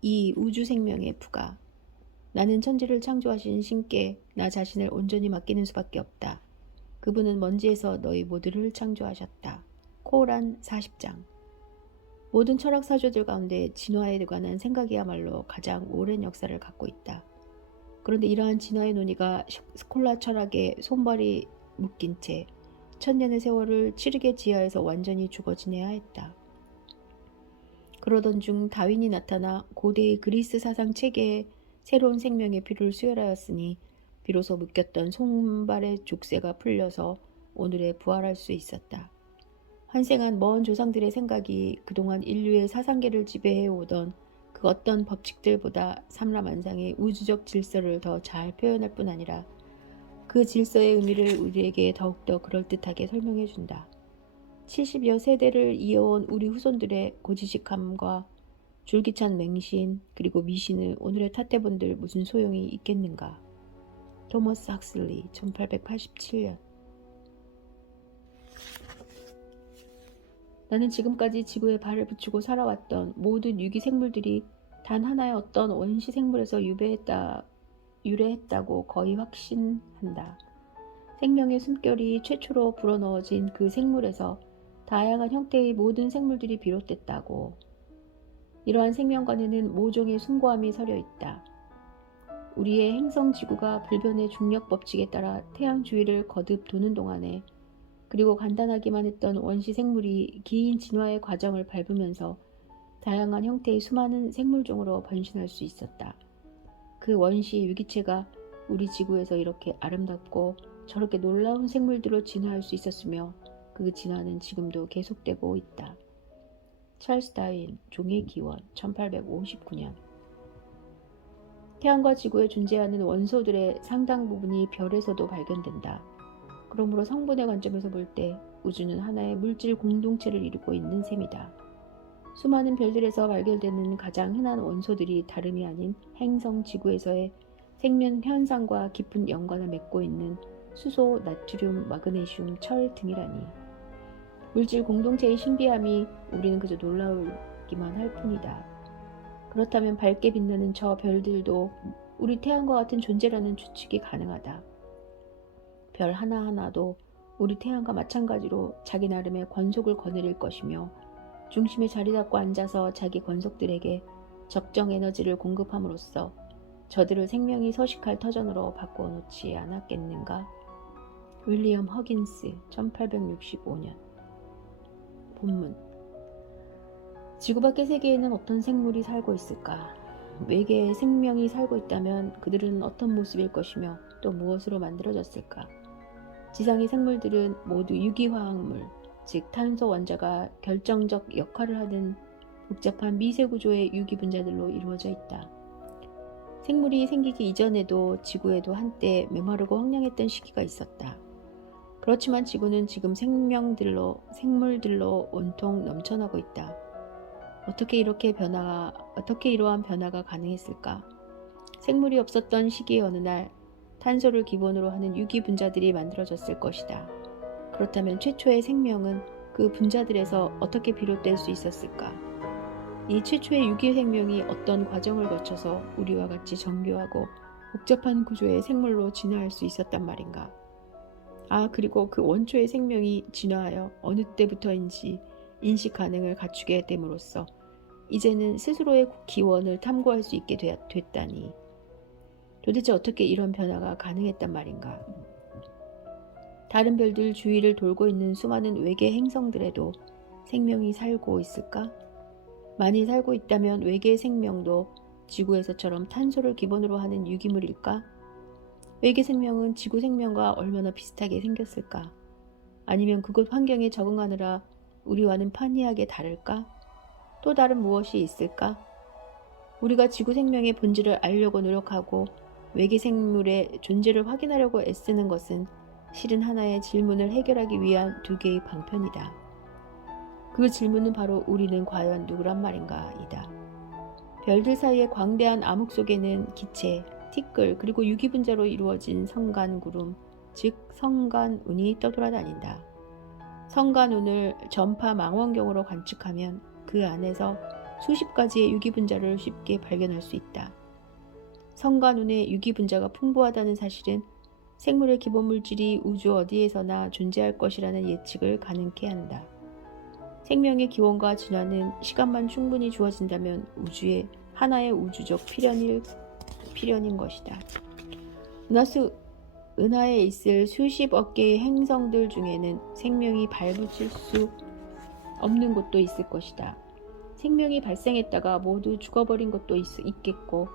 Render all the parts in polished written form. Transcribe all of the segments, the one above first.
이 우주 생명의 부가 나는 천지를 창조하신 신께 나 자신을 온전히 맡기는 수밖에 없다. 그분은 먼지에서 너희 모두를 창조하셨다. 코란 40장. 모든 철학 사조들 가운데 진화에 관한 생각이야말로 가장 오랜 역사를 갖고 있다. 그런데 이러한 진화의 논의가 스콜라 철학에 손발이 묶인 채 천년의 세월을 치르게 지하에서 완전히 죽어 지내야 했다. 그러던 중 다윈이 나타나 고대의 그리스 사상 체계에 새로운 생명의 피를 수혈하였으니 비로소 묶였던 손발의 족쇄가 풀려서 오늘에 부활할 수 있었다. 환생한 먼 조상들의 생각이 그동안 인류의 사상계를 지배해오던 그 어떤 법칙들보다 삼라만상의 우주적 질서를 더 잘 표현할 뿐 아니라 그 질서의 의미를 우리에게 더욱더 그럴듯하게 설명해준다. 70여 세대를 이어온 우리 후손들의 고지식함과 줄기찬 맹신 그리고 미신을 오늘의 탓해본들 무슨 소용이 있겠는가. 토머스 학슬리 1887년. 나는 지금까지 지구에 발을 붙이고 살아왔던 모든 유기 생물들이 단 하나의 어떤 원시 생물에서 유래했다고 거의 확신한다. 생명의 숨결이 최초로 불어넣어진 그 생물에서 다양한 형태의 모든 생물들이 비롯됐다고. 이러한 생명관에는 모종의 숭고함이 서려 있다. 우리의 행성 지구가 불변의 중력 법칙에 따라 태양 주위를 거듭 도는 동안에 그리고 간단하기만 했던 원시 생물이 긴 진화의 과정을 밟으면서 다양한 형태의 수많은 생물종으로 변신할 수 있었다. 그 원시 유기체가 우리 지구에서 이렇게 아름답고 저렇게 놀라운 생물들로 진화할 수 있었으며 그 진화는 지금도 계속되고 있다. 찰스 다윈, 종의 기원, 1859년. 태양과 지구에 존재하는 원소들의 상당 부분이 별에서도 발견된다. 그러므로 성분의 관점에서 볼 때 우주는 하나의 물질 공동체를 이루고 있는 셈이다. 수많은 별들에서 발견되는 가장 흔한 원소들이 다름이 아닌 행성 지구에서의 생명 현상과 깊은 연관을 맺고 있는 수소, 나트륨, 마그네슘, 철 등이라니. 물질 공동체의 신비함이 우리는 그저 놀라울기만 할 뿐이다. 그렇다면 밝게 빛나는 저 별들도 우리 태양과 같은 존재라는 추측이 가능하다. 별 하나하나도 우리 태양과 마찬가지로 자기 나름의 권속을 거느릴 것이며 중심에 자리 잡고 앉아서 자기 권속들에게 적정 에너지를 공급함으로써 저들을 생명이 서식할 터전으로 바꾸어 놓지 않았겠는가? 윌리엄 허긴스 1865년. 본문. 지구 밖의 세계에는 어떤 생물이 살고 있을까? 외계에 생명이 살고 있다면 그들은 어떤 모습일 것이며 또 무엇으로 만들어졌을까? 지상의 생물들은 모두 유기화학물, 즉 탄소 원자가 결정적 역할을 하는 복잡한 미세 구조의 유기분자들로 이루어져 있다. 생물이 생기기 이전에도 지구에도 한때 메마르고 황량했던 시기가 있었다. 그렇지만 지구는 지금 생물들로 온통 넘쳐나고 있다. 어떻게 이러한 변화가 가능했을까? 생물이 없었던 시기의 어느 날 탄소를 기본으로 하는 유기 분자들이 만들어졌을 것이다. 그렇다면 최초의 생명은 그 분자들에서 어떻게 비롯될 수 있었을까? 이 최초의 유기 생명이 어떤 과정을 거쳐서 우리와 같이 정교하고 복잡한 구조의 생물로 진화할 수 있었단 말인가? 그리고 그 원초의 생명이 진화하여 어느 때부터인지 인식 가능을 갖추게 됨으로써 이제는 스스로의 기원을 탐구할 수 있게 됐다니. 도대체 어떻게 이런 변화가 가능했단 말인가? 다른 별들 주위를 돌고 있는 수많은 외계 행성들에도 생명이 살고 있을까? 만일 살고 있다면 외계 생명도 지구에서처럼 탄소를 기본으로 하는 유기물일까? 외계 생명은 지구 생명과 얼마나 비슷하게 생겼을까? 아니면 그곳 환경에 적응하느라 우리와는 판이하게 다를까? 또 다른 무엇이 있을까? 우리가 지구 생명의 본질을 알려고 노력하고 외계 생물의 존재를 확인하려고 애쓰는 것은 실은 하나의 질문을 해결하기 위한 두 개의 방편이다. 그 질문은 바로 우리는 과연 누구란 말인가 이다. 별들 사이의 광대한 암흑 속에는 기체, 티끌 그리고 유기분자로 이루어진 성간구름, 즉 성간운이 떠돌아다닌다. 성간운을 전파 망원경으로 관측하면 그 안에서 수십 가지의 유기분자를 쉽게 발견할 수 있다. 성과 눈에 유기분자가 풍부하다는 사실은 생물의 기본 물질이 우주 어디에서나 존재할 것이라는 예측을 가능케 한다. 생명의 기원과 진화는 시간만 충분히 주어진다면 우주의 하나의 우주적 필연인 것이다. 은하에 있을 수십억 개의 행성들 중에는 생명이 발붙일 수 없는 곳도 있을 것이다. 생명이 발생했다가 모두 죽어버린 곳도 있겠고,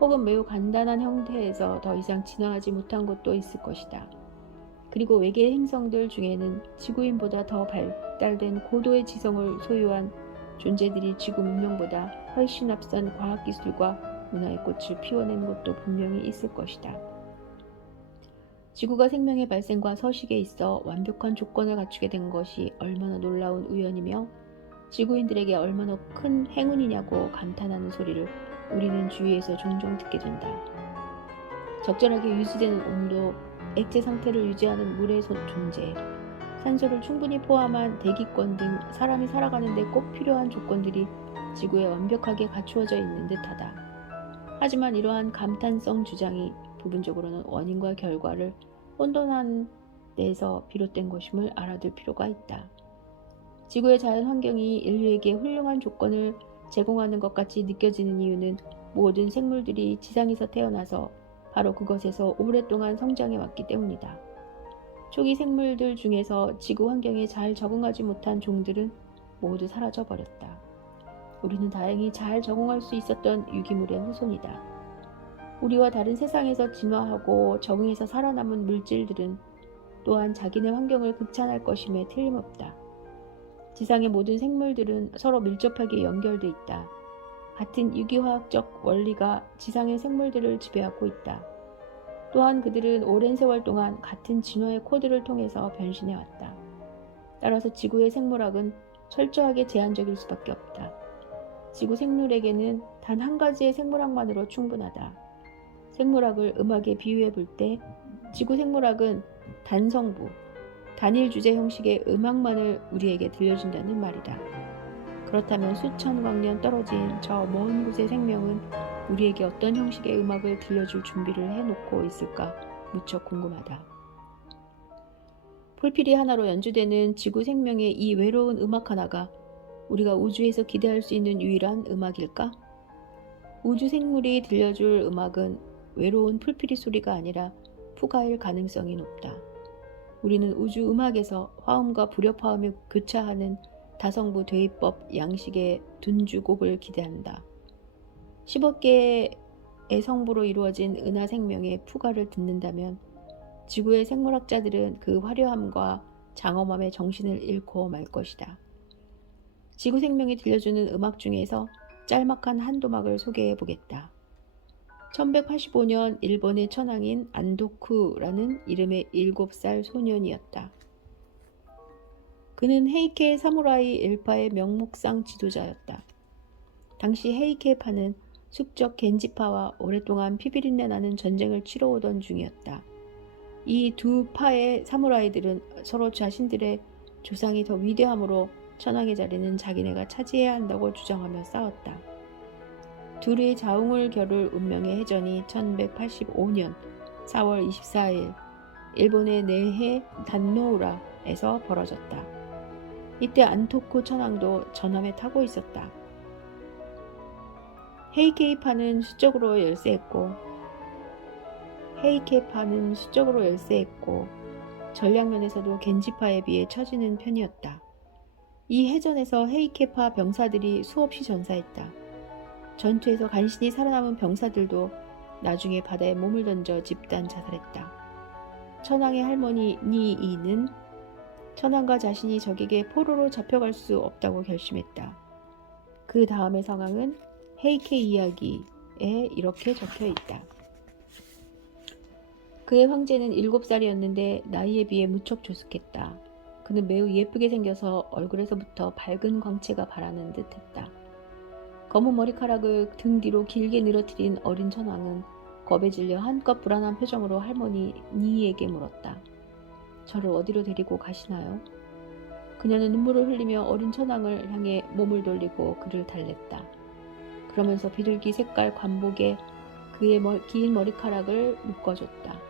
혹은 매우 간단한 형태에서 더 이상 진화하지 못한 곳도 있을 것이다. 그리고 외계 행성들 중에는 지구인보다 더 발달된 고도의 지성을 소유한 존재들이 지구 문명보다 훨씬 앞선 과학기술과 문화의 꽃을 피워낸 곳도 분명히 있을 것이다. 지구가 생명의 발생과 서식에 있어 완벽한 조건을 갖추게 된 것이 얼마나 놀라운 우연이며 지구인들에게 얼마나 큰 행운이냐고 감탄하는 소리를 우리는 주위에서 종종 듣게 된다. 적절하게 유지되는 온도, 액체 상태를 유지하는 물의 존재, 산소를 충분히 포함한 대기권 등 사람이 살아가는 데 꼭 필요한 조건들이 지구에 완벽하게 갖추어져 있는 듯하다. 하지만 이러한 감탄성 주장이 부분적으로는 원인과 결과를 혼돈한 데에서 비롯된 것임을 알아둘 필요가 있다. 지구의 자연 환경이 인류에게 훌륭한 조건을 제공하는 것 같이 느껴지는 이유는 모든 생물들이 지상에서 태어나서 바로 그것에서 오랫동안 성장해 왔기 때문이다. 초기 생물들 중에서 지구 환경에 잘 적응하지 못한 종들은 모두 사라져 버렸다. 우리는 다행히 잘 적응할 수 있었던 유기물의 후손이다. 우리와 다른 세상에서 진화하고 적응해서 살아남은 물질들은 또한 자기네 환경을 극찬할 것임에 틀림없다. 지상의 모든 생물들은 서로 밀접하게 연결돼 있다. 같은 유기화학적 원리가 지상의 생물들을 지배하고 있다. 또한 그들은 오랜 세월 동안 같은 진화의 코드를 통해서 변신해왔다. 따라서 지구의 생물학은 철저하게 제한적일 수밖에 없다. 지구 생물에게는 단 한 가지의 생물학만으로 충분하다. 생물학을 음악에 비유해 볼 때 지구 생물학은 단성부, 단일 주제 형식의 음악만을 우리에게 들려준다는 말이다. 그렇다면 수천 광년 떨어진 저 먼 곳의 생명은 우리에게 어떤 형식의 음악을 들려줄 준비를 해놓고 있을까 무척 궁금하다. 풀필이 하나로 연주되는 지구 생명의 이 외로운 음악 하나가 우리가 우주에서 기대할 수 있는 유일한 음악일까? 우주 생물이 들려줄 음악은 외로운 풀필이 소리가 아니라 푸가일 가능성이 높다. 우리는 우주 음악에서 화음과 불협화음을 교차하는 다성부 대위법 양식의 둔주곡을 기대한다. 10억 개의 성부로 이루어진 은하 생명의 푸가를 듣는다면 지구의 생물학자들은 그 화려함과 장엄함에 정신을 잃고 말 것이다. 지구 생명이 들려주는 음악 중에서 짤막한 한 도막을 소개해 보겠다. 1185년 일본의 천황인 안도쿠라는 이름의 7살 소년이었다. 그는 헤이케 사무라이 일파의 명목상 지도자였다. 당시 헤이케파는 숙적 겐지파와 오랫동안 피비린내 나는 전쟁을 치러오던 중이었다. 이 두 파의 사무라이들은 서로 자신들의 조상이 더 위대함으로 천황의 자리는 자기네가 차지해야 한다고 주장하며 싸웠다. 둘의 자웅을 겨룰 운명의 해전이 1185년 4월 24일 일본의 내해 단노우라에서 벌어졌다. 이때 안토쿠 천황도 전함에 타고 있었다. 헤이케파는 수적으로 열세했고 전략면에서도 겐지파에 비해 처지는 편이었다. 이 해전에서 헤이케파 병사들이 수없이 전사했다. 전투에서 간신히 살아남은 병사들도 나중에 바다에 몸을 던져 집단 자살했다. 천황의 할머니 니이는 천황과 자신이 적에게 포로로 잡혀갈 수 없다고 결심했다. 그 다음의 상황은 헤이케 이야기에 이렇게 적혀 있다. 그의 황제는 7살이었는데 나이에 비해 무척 조숙했다. 그는 매우 예쁘게 생겨서 얼굴에서부터 밝은 광채가 바라는 듯했다. 검은 머리카락을 등 뒤로 길게 늘어뜨린 어린 천황은 겁에 질려 한껏 불안한 표정으로 할머니 니에게 물었다. 저를 어디로 데리고 가시나요? 그녀는 눈물을 흘리며 어린 천황을 향해 몸을 돌리고 그를 달랬다. 그러면서 비둘기 색깔 관복에 그의 긴 머리카락을 묶어줬다.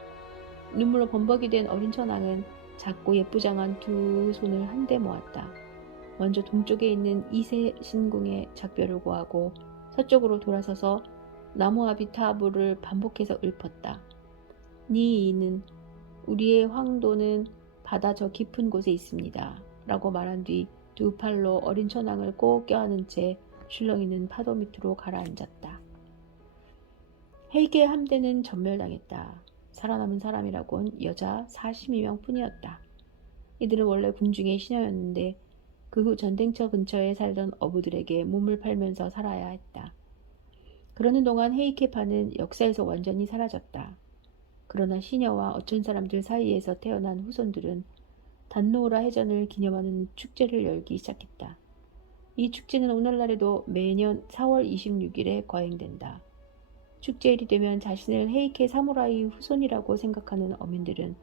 눈물로 범벅이 된 어린 천황은 작고 예쁘장한 두 손을 한데 모았다. 먼저 동쪽에 있는 이세 신궁의 작별을 고하고 서쪽으로 돌아서서 나무 아비타불을 반복해서 읊었다. 네 이는 우리의 황도는 바다 저 깊은 곳에 있습니다. 라고 말한 뒤 두 팔로 어린 천왕을 꼭 껴안은 채 출렁이는 파도 밑으로 가라앉았다. 헤이케의 함대는 전멸당했다. 살아남은 사람이라곤 여자 42명 뿐이었다. 이들은 원래 궁중의 시녀였는데 그 후 전쟁터 근처에 살던 어부들에게 몸을 팔면서 살아야 했다. 그러는 동안 헤이케파는 역사에서 완전히 사라졌다. 그러나 시녀와 어촌 사람들 사이에서 태어난 후손들은 단노우라 해전을 기념하는 축제를 열기 시작했다. 이 축제는 오늘날에도 매년 4월 26일에 거행된다. 축제일이 되면 자신을 헤이케 사무라이 후손이라고 생각하는 어민들은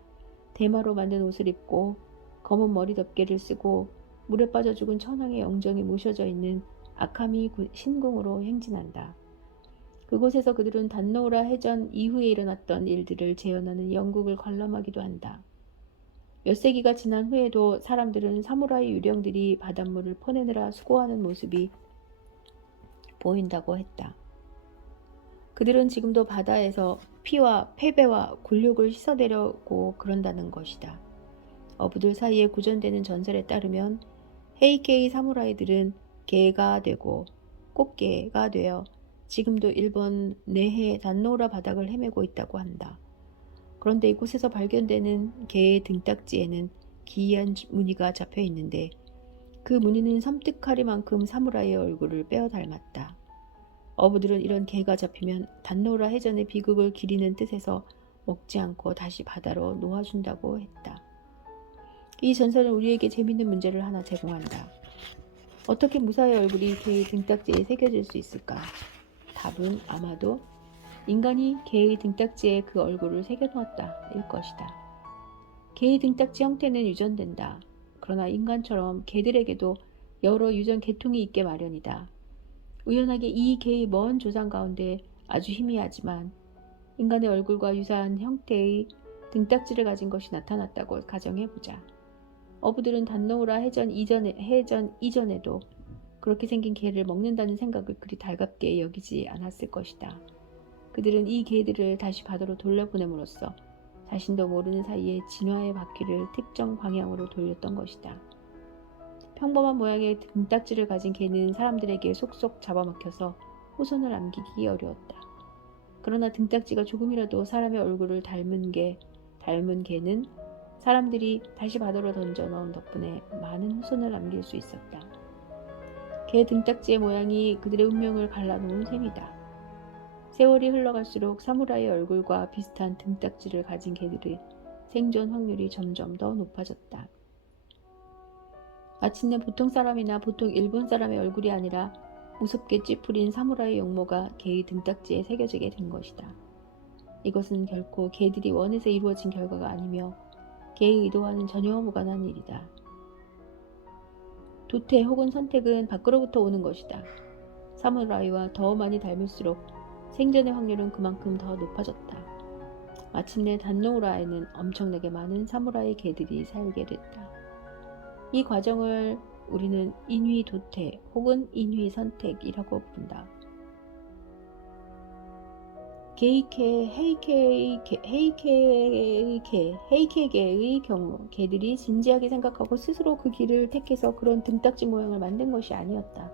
대마로 만든 옷을 입고 검은 머리 덮개를 쓰고 물에 빠져 죽은 천황의 영정이 모셔져 있는 아카미 신궁으로 행진한다. 그곳에서 그들은 단노우라 해전 이후에 일어났던 일들을 재현하는 연극을 관람하기도 한다. 몇 세기가 지난 후에도 사람들은 사무라이 유령들이 바닷물을 퍼내느라 수고하는 모습이 보인다고 했다. 그들은 지금도 바다에서 피와 패배와 굴욕을 씻어내려고 그런다는 것이다. 어부들 사이에 구전되는 전설에 따르면 헤이케이 사무라이들은 개가 되고 꽃게가 되어 지금도 일본 내해 단노우라 바닥을 헤매고 있다고 한다. 그런데 이곳에서 발견되는 개의 등딱지에는 기이한 무늬가 잡혀 있는데 그 무늬는 섬뜩하리만큼 사무라이의 얼굴을 빼어 닮았다. 어부들은 이런 개가 잡히면 단노우라 해전의 비극을 기리는 뜻에서 먹지 않고 다시 바다로 놓아준다고 했다. 이 전설은 우리에게 재밌는 문제를 하나 제공한다. 어떻게 무사의 얼굴이 개의 등딱지에 새겨질 수 있을까? 답은 아마도 인간이 개의 등딱지에 그 얼굴을 새겨놓았다 일 것이다. 개의 등딱지 형태는 유전된다. 그러나 인간처럼 개들에게도 여러 유전 계통이 있게 마련이다. 우연하게 이 개의 먼 조상 가운데 아주 희미하지만 인간의 얼굴과 유사한 형태의 등딱지를 가진 것이 나타났다고 가정해보자. 어부들은 단노우라 해전 이전에도 그렇게 생긴 개를 먹는다는 생각을 그리 달갑게 여기지 않았을 것이다. 그들은 이 개들을 다시 바다로 돌려보냄으로써 자신도 모르는 사이에 진화의 바퀴를 특정 방향으로 돌렸던 것이다. 평범한 모양의 등딱지를 가진 개는 사람들에게 속속 잡아먹혀서 후손을 남기기 어려웠다. 그러나 등딱지가 조금이라도 사람의 얼굴을 닮은 개는 사람들이 다시 바다로 던져 넣은 덕분에 많은 후손을 남길 수 있었다. 개 등딱지의 모양이 그들의 운명을 갈라놓은 셈이다. 세월이 흘러갈수록 사무라이의 얼굴과 비슷한 등딱지를 가진 개들의 생존 확률이 점점 더 높아졌다. 마침내 보통 사람이나 보통 일본 사람의 얼굴이 아니라 무섭게 찌푸린 사무라이 용모가 개의 등딱지에 새겨지게 된 것이다. 이것은 결코 개들이 원해서 이루어진 결과가 아니며 개의 의도와는 전혀 무관한 일이다. 도태 혹은 선택은 밖으로부터 오는 것이다. 사무라이와 더 많이 닮을수록 생존의 확률은 그만큼 더 높아졌다. 마침내 단노우라에는 엄청나게 많은 사무라이 개들이 살게 됐다. 이 과정을 우리는 인위 도태 혹은 인위 선택이라고 부른다. 헤이케계의 경우 개들이 진지하게 생각하고 스스로 그 길을 택해서 그런 등딱지 모양을 만든 것이 아니었다.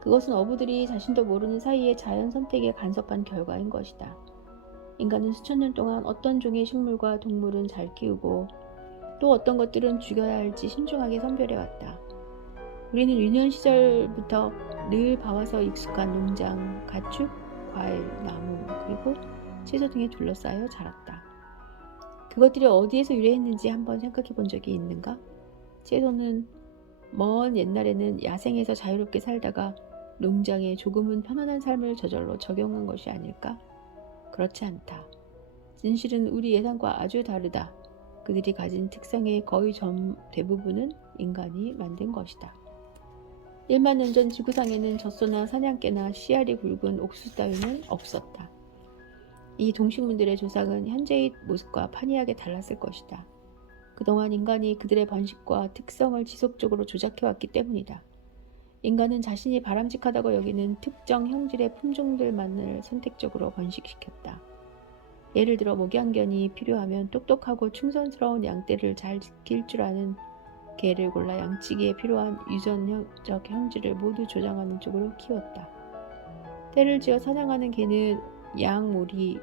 그것은 어부들이 자신도 모르는 사이에 자연 선택에 간섭한 결과인 것이다. 인간은 수천 년 동안 어떤 종의 식물과 동물은 잘 키우고 또 어떤 것들은 죽여야 할지 신중하게 선별해왔다. 우리는 유년 시절부터 늘 봐와서 익숙한 농장, 가축, 과일, 나무, 그리고 채소 등에 둘러싸여 자랐다. 그것들이 어디에서 유래했는지 한번 생각해 본 적이 있는가? 채소는 먼 옛날에는 야생에서 자유롭게 살다가 농장에 조금은 편안한 삶을 저절로 적용한 것이 아닐까? 그렇지 않다. 진실은 우리 예상과 아주 다르다. 그들이 가진 특성의 거의 대부분은 인간이 만든 것이다. 1만 년 전 지구상에는 젖소나 사냥개나 씨알이 굵은 옥수수 따위는 없었다. 이 동식물들의 조상은 현재의 모습과 판이하게 달랐을 것이다. 그동안 인간이 그들의 번식과 특성을 지속적으로 조작해왔기 때문이다. 인간은 자신이 바람직하다고 여기는 특정 형질의 품종들만을 선택적으로 번식시켰다. 예를 들어 목양견이 필요하면 똑똑하고 충성스러운 양떼를 잘 지킬 줄 아는 개를 골라 양치기에 필요한 유전적 형질을 모두 조장하는 쪽으로 키웠다. 떼를 지어 사냥하는 개는 양무리에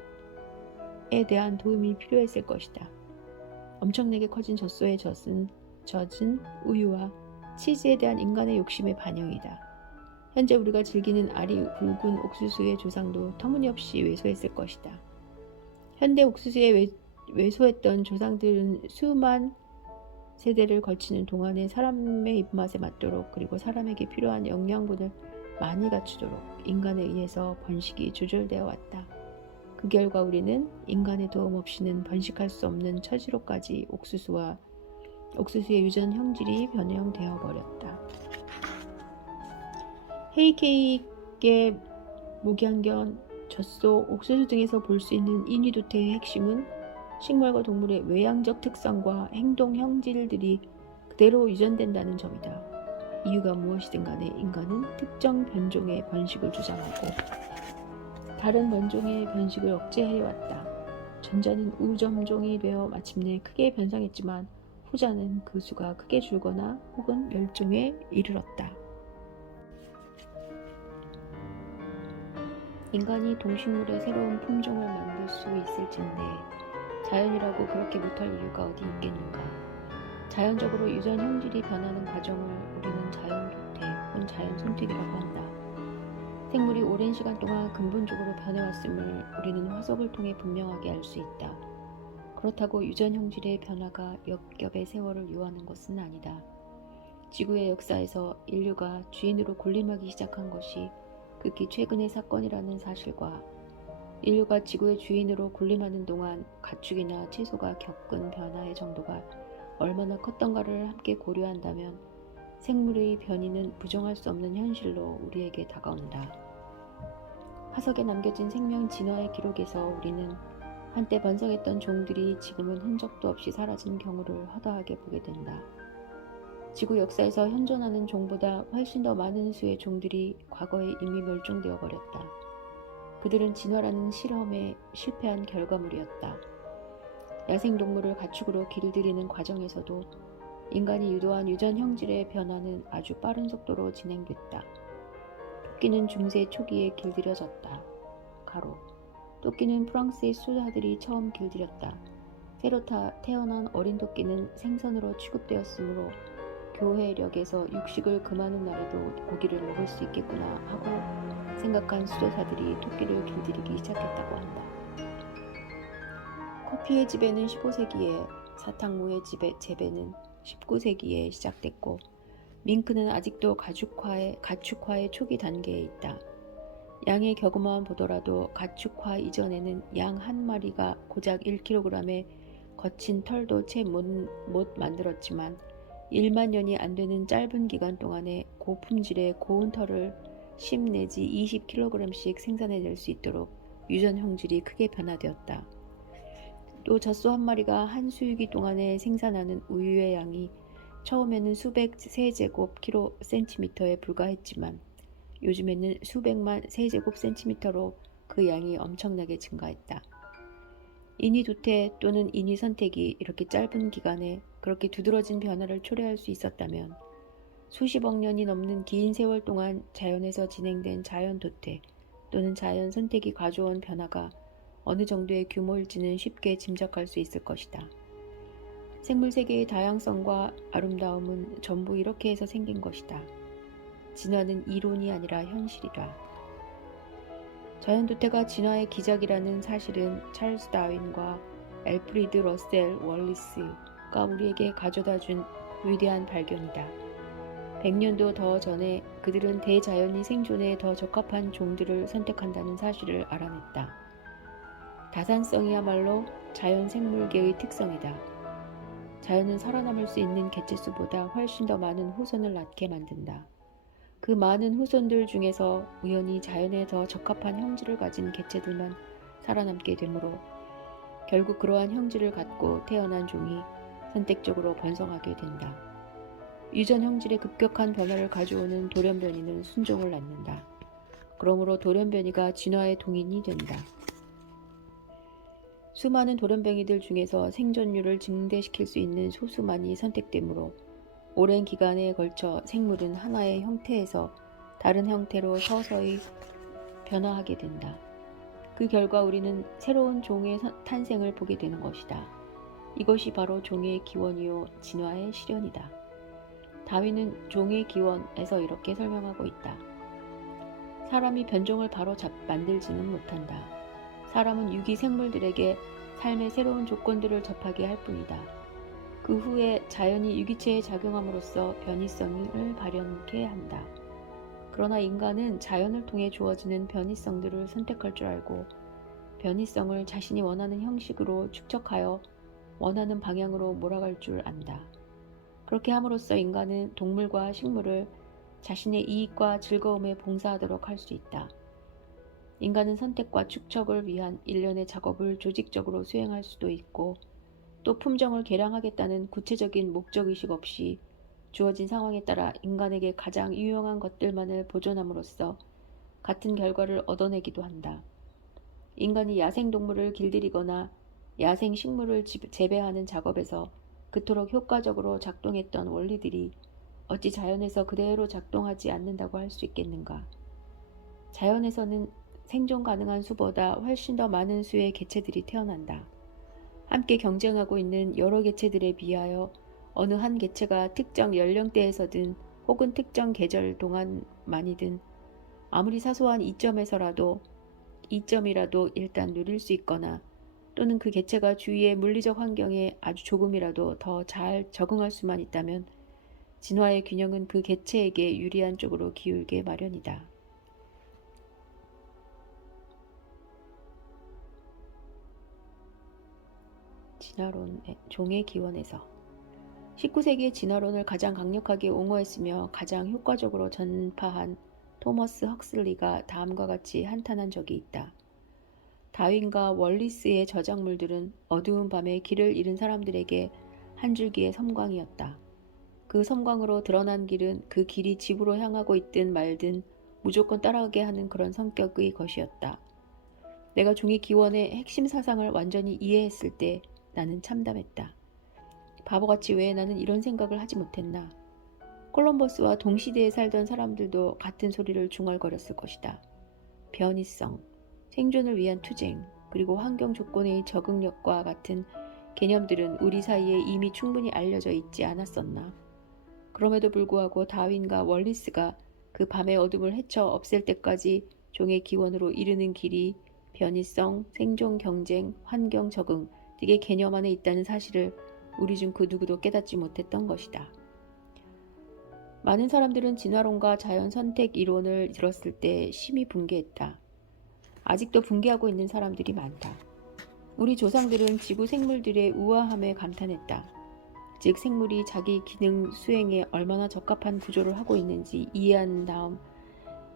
대한 도움이 필요했을 것이다. 엄청나게 커진 젖소에 젖은 우유와 치즈에 대한 인간의 욕심의 반영이다. 현재 우리가 즐기는 알이 굵은 옥수수의 조상도 터무니없이 왜소했을 것이다. 현대 옥수수에 왜소했던 조상들은 수만 세대를 걸치는 동안에 사람의 입맛에 맞도록 그리고 사람에게 필요한 영양분을 많이 갖추도록 인간에 의해서 번식이 조절되어 왔다. 그 결과 우리는 인간의 도움 없이는 번식할 수 없는 처지로까지 옥수수의 유전 형질이 변형되어 버렸다. 헤이케이의 목양견, 젖소, 옥수수 등에서 볼 수 있는 인위도태의 핵심은 식물과 동물의 외향적 특성과 행동 형질들이 그대로 유전된다는 점이다. 이유가 무엇이든 간에 인간은 특정 변종의 번식을 주장하고 다른 원종의 번식을 억제해왔다. 전자는 우점종이 되어 마침내 크게 변성했지만 후자는 그 수가 크게 줄거나 혹은 멸종에 이르렀다. 인간이 동식물의 새로운 품종을 만들 수 있을진데 자연이라고 그렇게 못할 이유가 어디 있겠는가. 자연적으로 유전 형질이 변하는 과정을 우리는 자연 도태 혹은 자연 손택이라고 한다. 생물이 오랜 시간 동안 근본적으로 변해왔음을 우리는 화석을 통해 분명하게 알 수 있다. 그렇다고 유전 형질의 변화가 역겹의 세월을 요하는 것은 아니다. 지구의 역사에서 인류가 주인으로 군림하기 시작한 것이 극히 최근의 사건이라는 사실과 인류가 지구의 주인으로 군림하는 동안 가축이나 채소가 겪은 변화의 정도가 얼마나 컸던가를 함께 고려한다면 생물의 변이는 부정할 수 없는 현실로 우리에게 다가온다. 화석에 남겨진 생명 진화의 기록에서 우리는 한때 번성했던 종들이 지금은 흔적도 없이 사라진 경우를 허다하게 보게 된다. 지구 역사에서 현존하는 종보다 훨씬 더 많은 수의 종들이 과거에 이미 멸종되어 버렸다. 그들은 진화라는 실험에 실패한 결과물이었다. 야생동물을 가축으로 길들이는 과정에서도 인간이 유도한 유전 형질의 변화는 아주 빠른 속도로 진행됐다. 토끼는 중세 초기에 길들여졌다. 가로. 토끼는 프랑스의 수사들이 처음 길들였다. 새로 태어난 어린 토끼는 생선으로 취급되었으므로 교회력에서 육식을 금하는 날에도 고기를 먹을 수 있겠구나 하고 생각한 수도사들이 토끼를 길들이기 시작했다고 한다. 커피의 지배는 15세기에, 사탕무의 재배는 19세기에 시작됐고 밍크는 아직도 가축화의 초기 단계에 있다. 양의 격음만 보더라도 가축화 이전에는 양 한 마리가 고작 1kg의 거친 털도 채 못 만들었지만 1만 년이 안 되는 짧은 기간 동안에 고품질의 고운 털을 10 내지 20kg씩 생산해낼 수 있도록 유전 형질이 크게 변화되었다. 또 젖소 한 마리가 한 수유기 동안에 생산하는 우유의 양이 처음에는 수백 세제곱 센티미터에 불과했지만 요즘에는 수백만 세제곱 센티미터로 그 양이 엄청나게 증가했다. 인위도태 또는 인위선택이 이렇게 짧은 기간에 그렇게 두드러진 변화를 초래할 수 있었다면 수십억 년이 넘는 긴 세월 동안 자연에서 진행된 자연도태 또는 자연선택이 가져온 변화가 어느 정도의 규모일지는 쉽게 짐작할 수 있을 것이다. 생물세계의 다양성과 아름다움은 전부 이렇게 해서 생긴 것이다. 진화는 이론이 아니라 현실이다. 자연도태가 진화의 기작이라는 사실은 찰스 다윈과 엘프리드 러셀 월리스가 우리에게 가져다준 위대한 발견이다. 100년도 더 전에 그들은 대자연이 생존에 더 적합한 종들을 선택한다는 사실을 알아냈다. 다산성이야말로 자연 생물계의 특성이다. 자연은 살아남을 수 있는 개체수보다 훨씬 더 많은 후손을 낳게 만든다. 그 많은 후손들 중에서 우연히 자연에 더 적합한 형질을 가진 개체들만 살아남게 되므로 결국 그러한 형질을 갖고 태어난 종이 선택적으로 번성하게 된다. 유전 형질의 급격한 변화를 가져오는 돌연변이는 순종을 낳는다. 그러므로 돌연변이가 진화의 동인이 된다. 수많은 돌연변이들 중에서 생존율을 증대시킬 수 있는 소수만이 선택되므로 오랜 기간에 걸쳐 생물은 하나의 형태에서 다른 형태로 서서히 변화하게 된다. 그 결과 우리는 새로운 종의 탄생을 보게 되는 것이다. 이것이 바로 종의 기원이요 진화의 실현이다. 다윈은 종의 기원에서 이렇게 설명하고 있다. 사람이 변종을 바로 만들지는 못한다. 사람은 유기 생물들에게 삶의 새로운 조건들을 접하게 할 뿐이다. 그 후에 자연이 유기체에 작용함으로써 변이성을 발현케 한다. 그러나 인간은 자연을 통해 주어지는 변이성들을 선택할 줄 알고 변이성을 자신이 원하는 형식으로 축적하여 원하는 방향으로 몰아갈 줄 안다. 그렇게 함으로써 인간은 동물과 식물을 자신의 이익과 즐거움에 봉사하도록 할 수 있다. 인간은 선택과 축적을 위한 일련의 작업을 조직적으로 수행할 수도 있고 또 품종을 개량하겠다는 구체적인 목적의식 없이 주어진 상황에 따라 인간에게 가장 유용한 것들만을 보존함으로써 같은 결과를 얻어내기도 한다. 인간이 야생동물을 길들이거나 야생식물을 재배하는 작업에서 그토록 효과적으로 작동했던 원리들이 어찌 자연에서 그대로 작동하지 않는다고 할 수 있겠는가? 자연에서는 생존 가능한 수보다 훨씬 더 많은 수의 개체들이 태어난다. 함께 경쟁하고 있는 여러 개체들에 비하여 어느 한 개체가 특정 연령대에서든 혹은 특정 계절 동안만이든 아무리 사소한 이점이라도 일단 누릴 수 있거나 또는 그 개체가 주위의 물리적 환경에 아주 조금이라도 더 잘 적응할 수만 있다면 진화의 균형은 그 개체에게 유리한 쪽으로 기울게 마련이다. 진화론의 종의 기원에서 19세기의 진화론을 가장 강력하게 옹호했으며 가장 효과적으로 전파한 토머스 헉슬리가 다음과 같이 한탄한 적이 있다. 다윈과 월리스의 저작물들은 어두운 밤에 길을 잃은 사람들에게 한 줄기의 섬광이었다. 그 섬광으로 드러난 길은 그 길이 집으로 향하고 있든 말든 무조건 따라가게 하는 그런 성격의 것이었다. 내가 종의 기원의 핵심 사상을 완전히 이해했을 때 나는 참담했다. 바보같이 왜 나는 이런 생각을 하지 못했나. 콜럼버스와 동시대에 살던 사람들도 같은 소리를 중얼거렸을 것이다. 변이성, 생존을 위한 투쟁, 그리고 환경 조건의 적응력과 같은 개념들은 우리 사이에 이미 충분히 알려져 있지 않았었나. 그럼에도 불구하고 다윈과 월리스가 그 밤의 어둠을 헤쳐 없앨 때까지 종의 기원으로 이르는 길이 변이성, 생존 경쟁, 환경 적응 등의 개념 안에 있다는 사실을 우리 중 그 누구도 깨닫지 못했던 것이다. 많은 사람들은 진화론과 자연 선택 이론을 들었을 때 심히 붕괴했다. 아직도 붕괴하고 있는 사람들이 많다. 우리 조상들은 지구 생물들의 우아함에 감탄했다. 즉 생물이 자기 기능 수행에 얼마나 적합한 구조를 하고 있는지 이해한 다음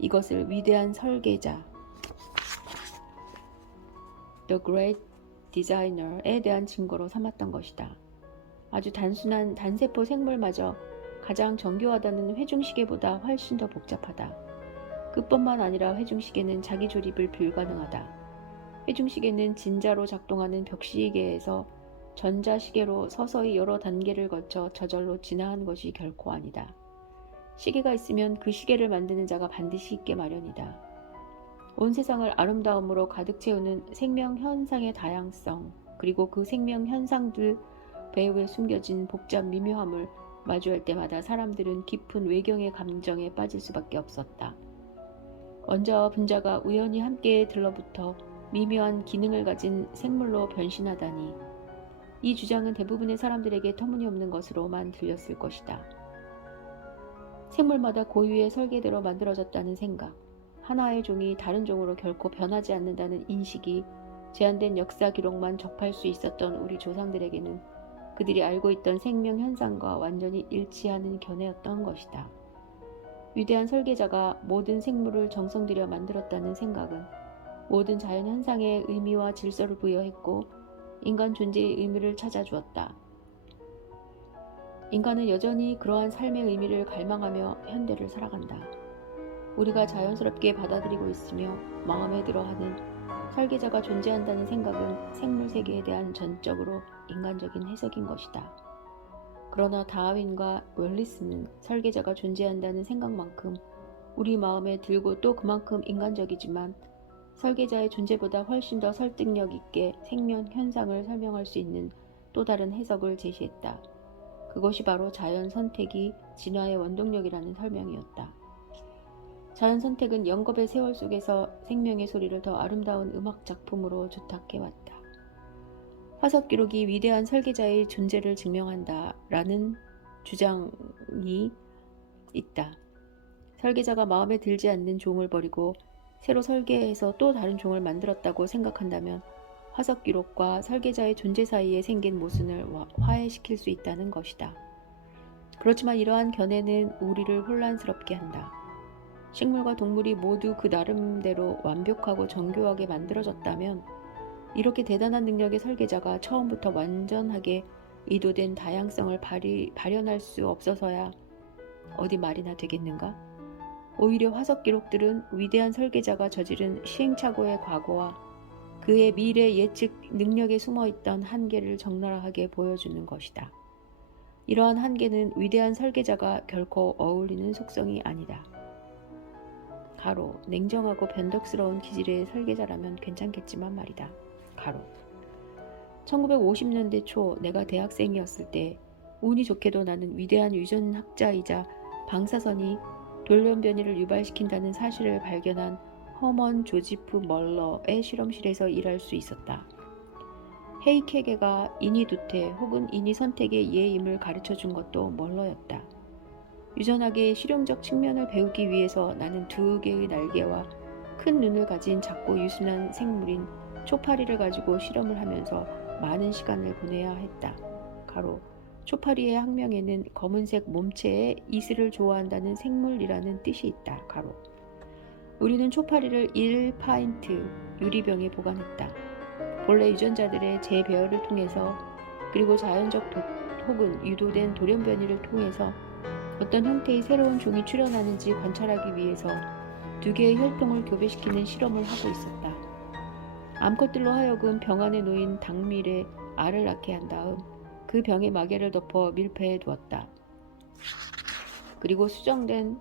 이것을 위대한 설계자 The Great Designer에 대한 증거로 삼았던 것이다. 아주 단순한 단세포 생물마저 가장 정교하다는 회중시계보다 훨씬 더 복잡하다. 그뿐만 아니라 회중시계는 자기 조립을 불가능하다. 회중시계는 진자로 작동하는 벽시계에서 전자시계로 서서히 여러 단계를 거쳐 저절로 진화한 것이 결코 아니다. 시계가 있으면 그 시계를 만드는 자가 반드시 있게 마련이다. 온 세상을 아름다움으로 가득 채우는 생명 현상의 다양성, 그리고 그 생명 현상들 배후에 숨겨진 복잡 미묘함을 마주할 때마다 사람들은 깊은 외경의 감정에 빠질 수밖에 없었다. 원자와 분자가 우연히 함께 들러붙어 미묘한 기능을 가진 생물로 변신하다니, 이 주장은 대부분의 사람들에게 터무니없는 것으로만 들렸을 것이다. 생물마다 고유의 설계대로 만들어졌다는 생각, 하나의 종이 다른 종으로 결코 변하지 않는다는 인식이 제한된 역사 기록만 접할 수 있었던 우리 조상들에게는 그들이 알고 있던 생명 현상과 완전히 일치하는 견해였던 것이다. 위대한 설계자가 모든 생물을 정성 들여 만들었다는 생각은 모든 자연 현상에 의미와 질서를 부여했고 인간 존재의 의미를 찾아주었다. 인간은 여전히 그러한 삶의 의미를 갈망하며 현대를 살아간다. 우리가 자연스럽게 받아들이고 있으며 마음에 들어하는 설계자가 존재한다는 생각은 생물 세계에 대한 전적으로 인간적인 해석인 것이다. 그러나 다윈과 웰리스는 설계자가 존재한다는 생각만큼 우리 마음에 들고 또 그만큼 인간적이지만 설계자의 존재보다 훨씬 더 설득력 있게 생명 현상을 설명할 수 있는 또 다른 해석을 제시했다. 그것이 바로 자연 선택이 진화의 원동력이라는 설명이었다. 자연 선택은 영겁의 세월 속에서 생명의 소리를 더 아름다운 음악 작품으로 조탁해왔다. 화석 기록이 위대한 설계자의 존재를 증명한다 라는 주장이 있다. 설계자가 마음에 들지 않는 종을 버리고 새로 설계해서 또 다른 종을 만들었다고 생각한다면 화석 기록과 설계자의 존재 사이에 생긴 모순을 화해시킬 수 있다는 것이다. 그렇지만 이러한 견해는 우리를 혼란스럽게 한다. 식물과 동물이 모두 그 나름대로 완벽하고 정교하게 만들어졌다면 이렇게 대단한 능력의 설계자가 처음부터 완전하게 의도된 다양성을 발현할 수 없어서야 어디 말이나 되겠는가? 오히려 화석 기록들은 위대한 설계자가 저지른 시행착오의 과거와 그의 미래 예측 능력에 숨어있던 한계를 적나라하게 보여주는 것이다. 이러한 한계는 위대한 설계자가 결코 어울리는 속성이 아니다. 가로, 냉정하고 변덕스러운 기질의 설계자라면 괜찮겠지만 말이다. 가로. 1950년대 초 내가 대학생이었을 때 운이 좋게도 나는 위대한 유전학자이자 방사선이 돌연변이를 유발시킨다는 사실을 발견한 허먼 조지프 멀러의 실험실에서 일할 수 있었다. 헤이케게가 인위도태 혹은 인위선택의 예임을 가르쳐준 것도 멀러였다. 유전학의 실용적 측면을 배우기 위해서 나는 2개의 날개와 큰 눈을 가진 작고 유순한 생물인 초파리를 가지고 실험을 하면서 많은 시간을 보내야 했다. 가로. 초파리의 학명에는 검은색 몸체에 이슬을 좋아한다는 생물이라는 뜻이 있다. 가로. 우리는 초파리를 1파인트 유리병에 보관했다. 본래 유전자들의 재배열을 통해서 그리고 자연적 혹은 유도된 돌연변이를 통해서 어떤 형태의 새로운 종이 출현하는지 관찰하기 위해서 2개의 혈통을 교배시키는 실험을 하고 있었다. 암컷들로 하여금 병 안에 놓인 닭밀에 알을 낳게 한 다음 그 병에 마개를 덮어 밀폐해 두었다. 그리고 수정된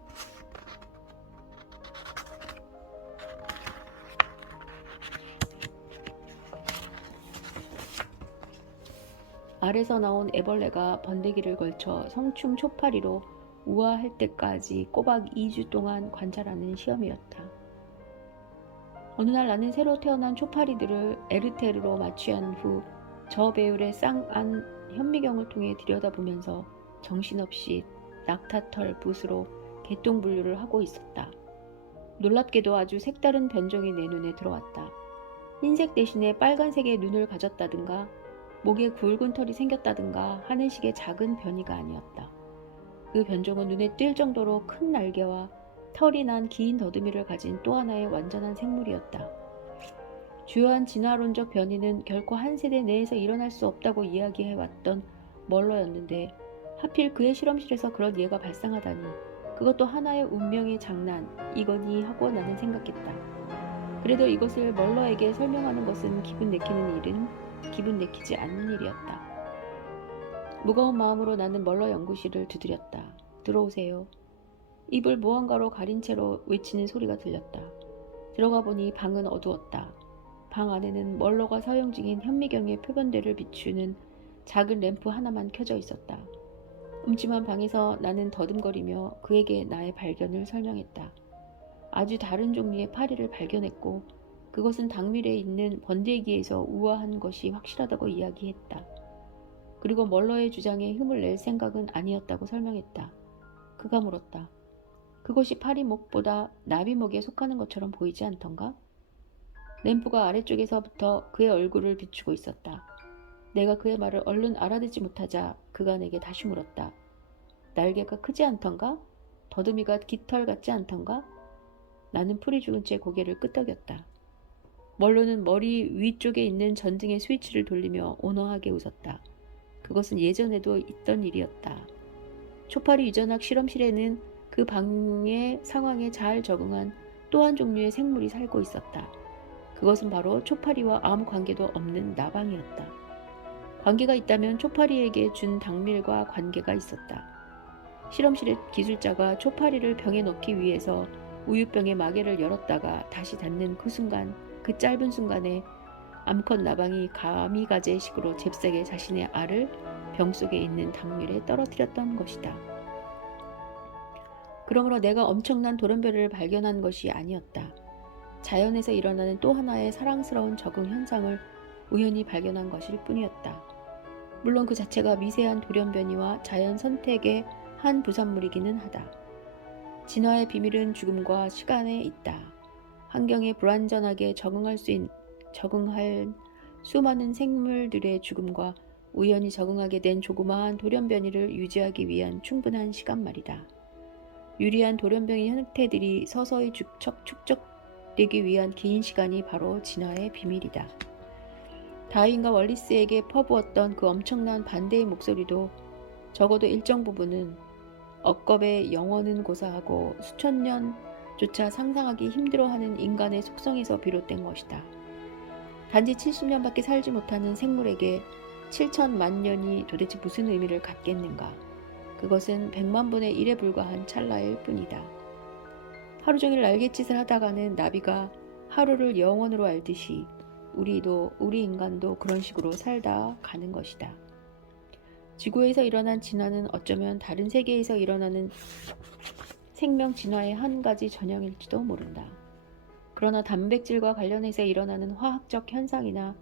알에서 나온 애벌레가 번데기를 걸쳐 성충 초파리로 우아할 때까지 꼬박 2주 동안 관찰하는 시험이었다. 어느 날 나는 새로 태어난 초파리들을 에르테르로 마취한 후 저 배율의 쌍안 현미경을 통해 들여다보면서 정신없이 낙타털 붓으로 개똥분류를 하고 있었다. 놀랍게도 아주 색다른 변종이 내 눈에 들어왔다. 흰색 대신에 빨간색의 눈을 가졌다든가 목에 굵은 털이 생겼다든가 하는 식의 작은 변이가 아니었다. 그 변종은 눈에 띌 정도로 큰 날개와 털이 난 긴 더듬이를 가진 또 하나의 완전한 생물이었다. 주요한 진화론적 변이는 결코 한 세대 내에서 일어날 수 없다고 이야기해왔던 멀러였는데 하필 그의 실험실에서 그런 예가 발생하다니 그것도 하나의 운명의 장난이거니 하고 나는 생각했다. 그래도 이것을 멀러에게 설명하는 것은 기분 내키는 일은 기분 내키지 않는 일이었다. 무거운 마음으로 나는 멀러 연구실을 두드렸다. 들어오세요. 입을 무언가로 가린 채로 외치는 소리가 들렸다. 들어가 보니 방은 어두웠다. 방 안에는 멀러가 사용 중인 현미경의 표변대를 비추는 작은 램프 하나만 켜져 있었다. 음침한 방에서 나는 더듬거리며 그에게 나의 발견을 설명했다. 아주 다른 종류의 파리를 발견했고 그것은 닭밀에 있는 번데기에서 우아한 것이 확실하다고 이야기했다. 그리고 멀러의 주장에 힘을 낼 생각은 아니었다고 설명했다. 그가 물었다. 그것이 파리목보다 나비목에 속하는 것처럼 보이지 않던가? 램프가 아래쪽에서부터 그의 얼굴을 비추고 있었다. 내가 그의 말을 얼른 알아듣지 못하자 그가 내게 다시 물었다. 날개가 크지 않던가? 더듬이가 깃털 같지 않던가? 나는 풀이 죽은 채 고개를 끄덕였다. 멀로는 머리 위쪽에 있는 전등의 스위치를 돌리며 온화하게 웃었다. 그것은 예전에도 있던 일이었다. 초파리 유전학 실험실에는 그 방의 상황에 잘 적응한 또 한 종류의 생물이 살고 있었다. 그것은 바로 초파리와 아무 관계도 없는 나방이었다. 관계가 있다면 초파리에게 준 당밀과 관계가 있었다. 실험실의 기술자가 초파리를 병에 넣기 위해서 우유병의 마개를 열었다가 다시 닫는 그 순간, 그 짧은 순간에 암컷 나방이 가미가제식으로 잽싸게 자신의 알을 병 속에 있는 당밀에 떨어뜨렸던 것이다. 그러므로 내가 엄청난 돌연변이를 발견한 것이 아니었다. 자연에서 일어나는 또 하나의 사랑스러운 적응 현상을 우연히 발견한 것일 뿐이었다. 물론 그 자체가 미세한 돌연변이와 자연 선택의 한 부산물이기는 하다. 진화의 비밀은 죽음과 시간에 있다. 환경에 불완전하게 적응할 수많은 생물들의 죽음과 우연히 적응하게 된 조그마한 돌연변이를 유지하기 위한 충분한 시간 말이다. 유리한 돌연변이 형태들이 서서히 축적되기 위한 긴 시간이 바로 진화의 비밀이다. 다윈과 월리스에게 퍼부었던 그 엄청난 반대의 목소리도 적어도 일정 부분은 억겁의 영원은 고사하고 수천 년조차 상상하기 힘들어하는 인간의 속성에서 비롯된 것이다. 단지 70년밖에 살지 못하는 생물에게 7천만 년이 도대체 무슨 의미를 갖겠는가? 그것은 100만 분의 1에 불과한 찰나일 뿐이다. 하루 종일 날갯짓을 하다가는 나비가 하루를 영원으로 알듯이 우리 인간도 그런 식으로 살다 가는 것이다. 지구에서 일어난 진화는 어쩌면 다른 세계에서 일어나는 생명 진화의 한 가지 전형일지도 모른다. 그러나 단백질과 관련해서 일어나는 화학적 현상이나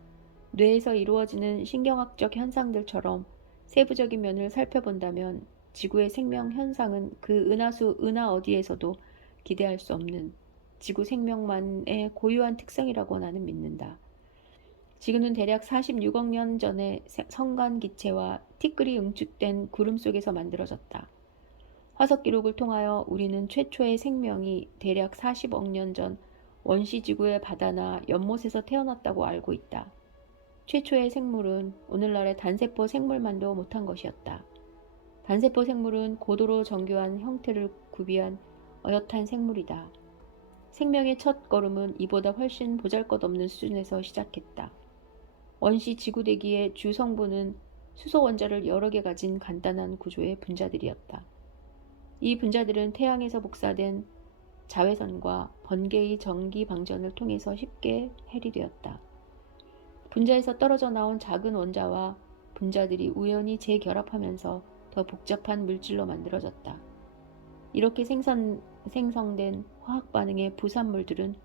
뇌에서 이루어지는 신경학적 현상들처럼 세부적인 면을 살펴본다면 지구의 생명 현상은 그 은하 어디에서도 기대할 수 없는 지구 생명만의 고유한 특성이라고 나는 믿는다. 지구는 대략 46억 년 전에 성간 기체와 티끌이 응축된 구름 속에서 만들어졌다. 화석 기록을 통하여 우리는 최초의 생명이 대략 40억 년 전 원시 지구의 바다나 연못에서 태어났다고 알고 있다. 최초의 생물은 오늘날의 단세포 생물만도 못한 것이었다. 단세포 생물은 고도로 정교한 형태를 구비한 어엿한 생물이다. 생명의 첫 걸음은 이보다 훨씬 보잘것없는 수준에서 시작했다. 원시 지구대기의 주 성분은 수소 원자를 여러 개 가진 간단한 구조의 분자들이었다. 이 분자들은 태양에서 복사된 자외선과 번개의 전기 방전을 통해서 쉽게 해리되었다. 분자에서 떨어져 나온 작은 원자와 분자들이 우연히 재결합하면서 더 복잡한 물질로 만들어졌다. 이렇게 생성된 화학 반응의 부산물들은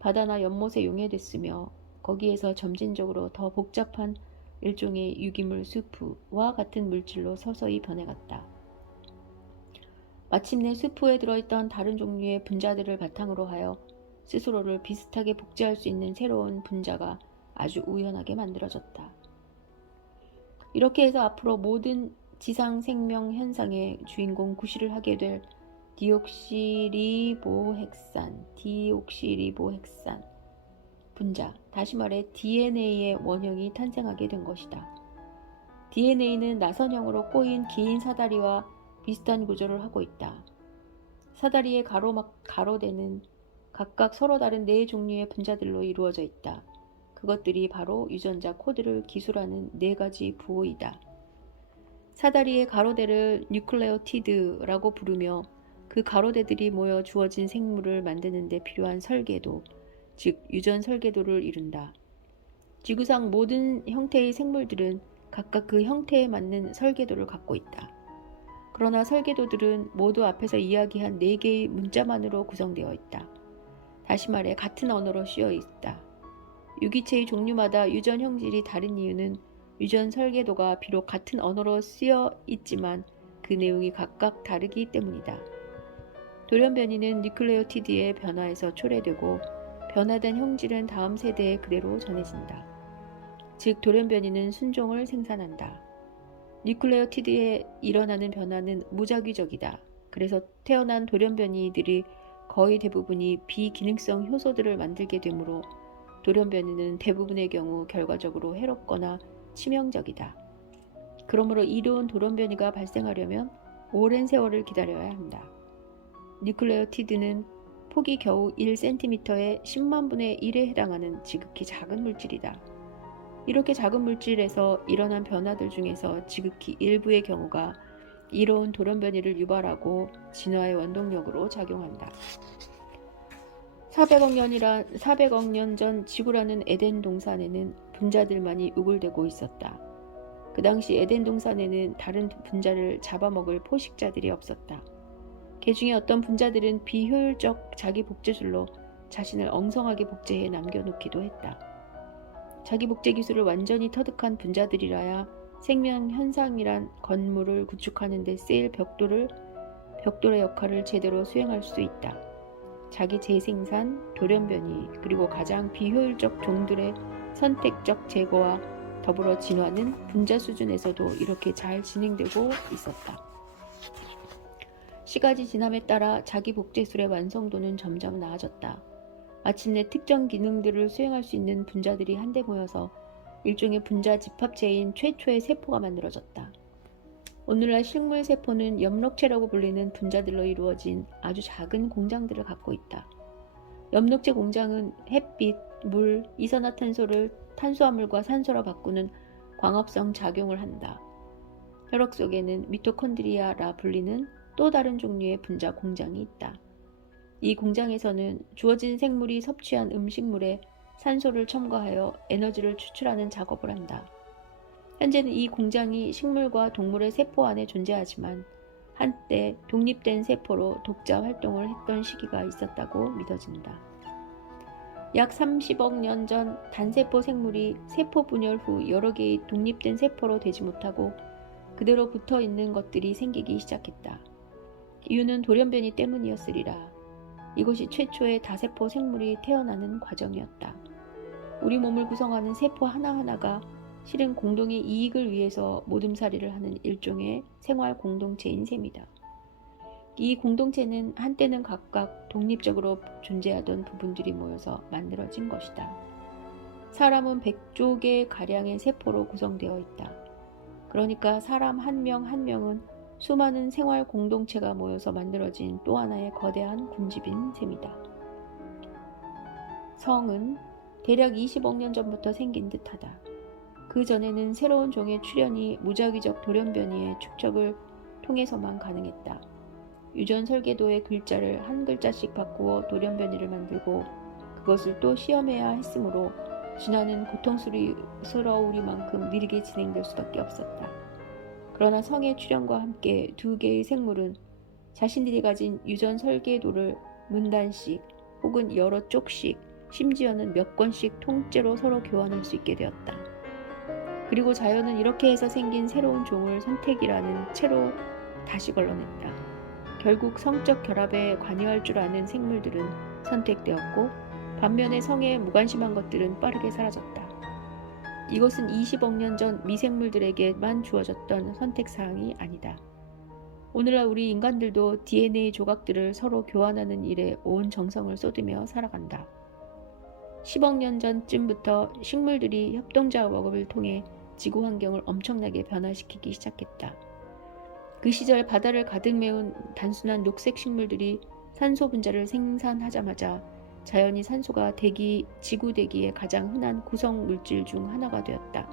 바다나 연못에 용해됐으며 거기에서 점진적으로 더 복잡한 일종의 유기물 수프와 같은 물질로 서서히 변해갔다. 마침내 수프에 들어있던 다른 종류의 분자들을 바탕으로 하여 스스로를 비슷하게 복제할 수 있는 새로운 분자가 아주 우연하게 만들어졌다. 이렇게 해서 앞으로 모든 지상 생명 현상의 주인공 구실을 하게 될 디옥시리보핵산 분자, 다시 말해 DNA의 원형이 탄생하게 된 것이다. DNA는 나선형으로 꼬인 긴 사다리와 비슷한 구조를 하고 있다. 사다리의 가로대는 각각 서로 다른 네 종류의 분자들로 이루어져 있다. 그것들이 바로 유전자 코드를 기술하는 네 가지 부호이다. 사다리의 가로대를 뉴클레오티드라고 부르며 그 가로대들이 모여 주어진 생물을 만드는 데 필요한 설계도, 즉 유전 설계도를 이룬다. 지구상 모든 형태의 생물들은 각각 그 형태에 맞는 설계도를 갖고 있다. 그러나 설계도들은 모두 앞에서 이야기한 4개의 문자만으로 구성되어 있다. 다시 말해 같은 언어로 쓰여 있다. 유기체의 종류마다 유전 형질이 다른 이유는 유전 설계도가 비록 같은 언어로 쓰여 있지만 그 내용이 각각 다르기 때문이다. 돌연변이는 뉴클레오티드의 변화에서 초래되고 변화된 형질은 다음 세대에 그대로 전해진다. 즉 돌연변이는 순종을 생산한다. 뉴클레오티드에 일어나는 변화는 무작위적이다. 그래서 태어난 돌연변이들이 거의 대부분이 비기능성 효소들을 만들게 되므로 돌연변이는 대부분의 경우 결과적으로 해롭거나 치명적이다. 그러므로 이로운 돌연변이가 발생하려면 오랜 세월을 기다려야 한다. 뉴클레오티드는 폭이 겨우 1cm의 10만 분의 1에 해당하는 지극히 작은 물질이다. 이렇게 작은 물질에서 일어난 변화들 중에서 지극히 일부의 경우가 이로운 돌연변이를 유발하고 진화의 원동력으로 작용한다. 400억 년 전 지구라는 에덴 동산에는 분자들만이 우글대고 있었다. 그 당시 에덴 동산에는 다른 분자를 잡아먹을 포식자들이 없었다. 개 중에 어떤 분자들은 비효율적 자기 복제술로 자신을 엉성하게 복제해 남겨놓기도 했다. 자기 복제 기술을 완전히 터득한 분자들이라야 생명 현상이란 건물을 구축하는 데 쓰일 벽돌의 역할을 제대로 수행할 수 있다. 자기 재생산, 돌연변이, 그리고 가장 비효율적 종들의 선택적 제거와 더불어 진화는 분자 수준에서도 이렇게 잘 진행되고 있었다. 시간이 지남에 따라 자기 복제술의 완성도는 점점 나아졌다. 마침내 특정 기능들을 수행할 수 있는 분자들이 한데 모여서 일종의 분자 집합체인 최초의 세포가 만들어졌다. 오늘날 식물 세포는 엽록체라고 불리는 분자들로 이루어진 아주 작은 공장들을 갖고 있다. 엽록체 공장은 햇빛, 물, 이산화탄소를 탄수화물과 산소로 바꾸는 광합성 작용을 한다. 혈액 속에는 미토콘드리아라 불리는 또 다른 종류의 분자 공장이 있다. 이 공장에서는 주어진 생물이 섭취한 음식물에 산소를 첨가하여 에너지를 추출하는 작업을 한다. 현재는 이 공장이 식물과 동물의 세포 안에 존재하지만 한때 독립된 세포로 독자 활동을 했던 시기가 있었다고 믿어진다. 약 30억 년 전 단세포 생물이 세포 분열 후 여러 개의 독립된 세포로 되지 못하고 그대로 붙어 있는 것들이 생기기 시작했다. 이유는 돌연변이 때문이었으리라. 이것이 최초의 다세포 생물이 태어나는 과정이었다. 우리 몸을 구성하는 세포 하나하나가 실은 공동의 이익을 위해서 모둠살이를 하는 일종의 생활 공동체인 셈이다. 이 공동체는 한때는 각각 독립적으로 존재하던 부분들이 모여서 만들어진 것이다. 사람은 100조 개 가량의 세포로 구성되어 있다. 그러니까 사람 한 명 한 명은 수많은 생활 공동체가 모여서 만들어진 또 하나의 거대한 군집인 셈이다. 성은 대략 20억 년 전부터 생긴 듯하다. 그 전에는 새로운 종의 출현이 무작위적 돌연변이의 축적을 통해서만 가능했다. 유전 설계도의 글자를 한 글자씩 바꾸어 돌연변이를 만들고 그것을 또 시험해야 했으므로 진화는 고통스러우리만큼 느리게 진행될 수밖에 없었다. 그러나 성의 출현과 함께 두 개의 생물은 자신들이 가진 유전 설계도를 문단씩 혹은 여러 쪽씩 심지어는 몇 권씩 통째로 서로 교환할 수 있게 되었다. 그리고 자연은 이렇게 해서 생긴 새로운 종을 선택이라는 채로 다시 걸러냈다. 결국 성적 결합에 관여할 줄 아는 생물들은 선택되었고 반면에 성에 무관심한 것들은 빠르게 사라졌다. 이것은 20억 년 전 미생물들에게만 주어졌던 선택사항이 아니다. 오늘날 우리 인간들도 DNA 조각들을 서로 교환하는 일에 온 정성을 쏟으며 살아간다. 10억 년 전쯤부터 식물들이 협동작업을 통해 지구 환경을 엄청나게 변화시키기 시작했다. 그 시절 바다를 가득 메운 단순한 녹색 식물들이 산소 분자를 생산하자마자 자연히 산소가 지구 대기의 가장 흔한 구성 물질 중 하나가 되었다.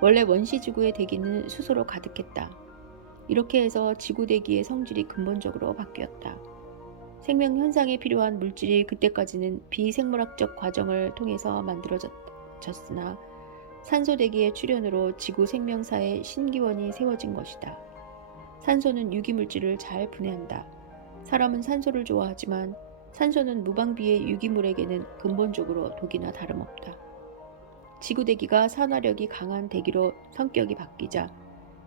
원래 원시 지구의 대기는 수소로 가득했다. 이렇게 해서 지구 대기의 성질이 근본적으로 바뀌었다. 생명 현상에 필요한 물질이 그때까지는 비생물학적 과정을 통해서 만들어졌으나 산소 대기의 출현으로 지구 생명사의 신기원이 세워진 것이다. 산소는 유기물질을 잘 분해한다. 사람은 산소를 좋아하지만 산소는 무방비의 유기물에게는 근본적으로 독이나 다름없다. 지구 대기가 산화력이 강한 대기로 성격이 바뀌자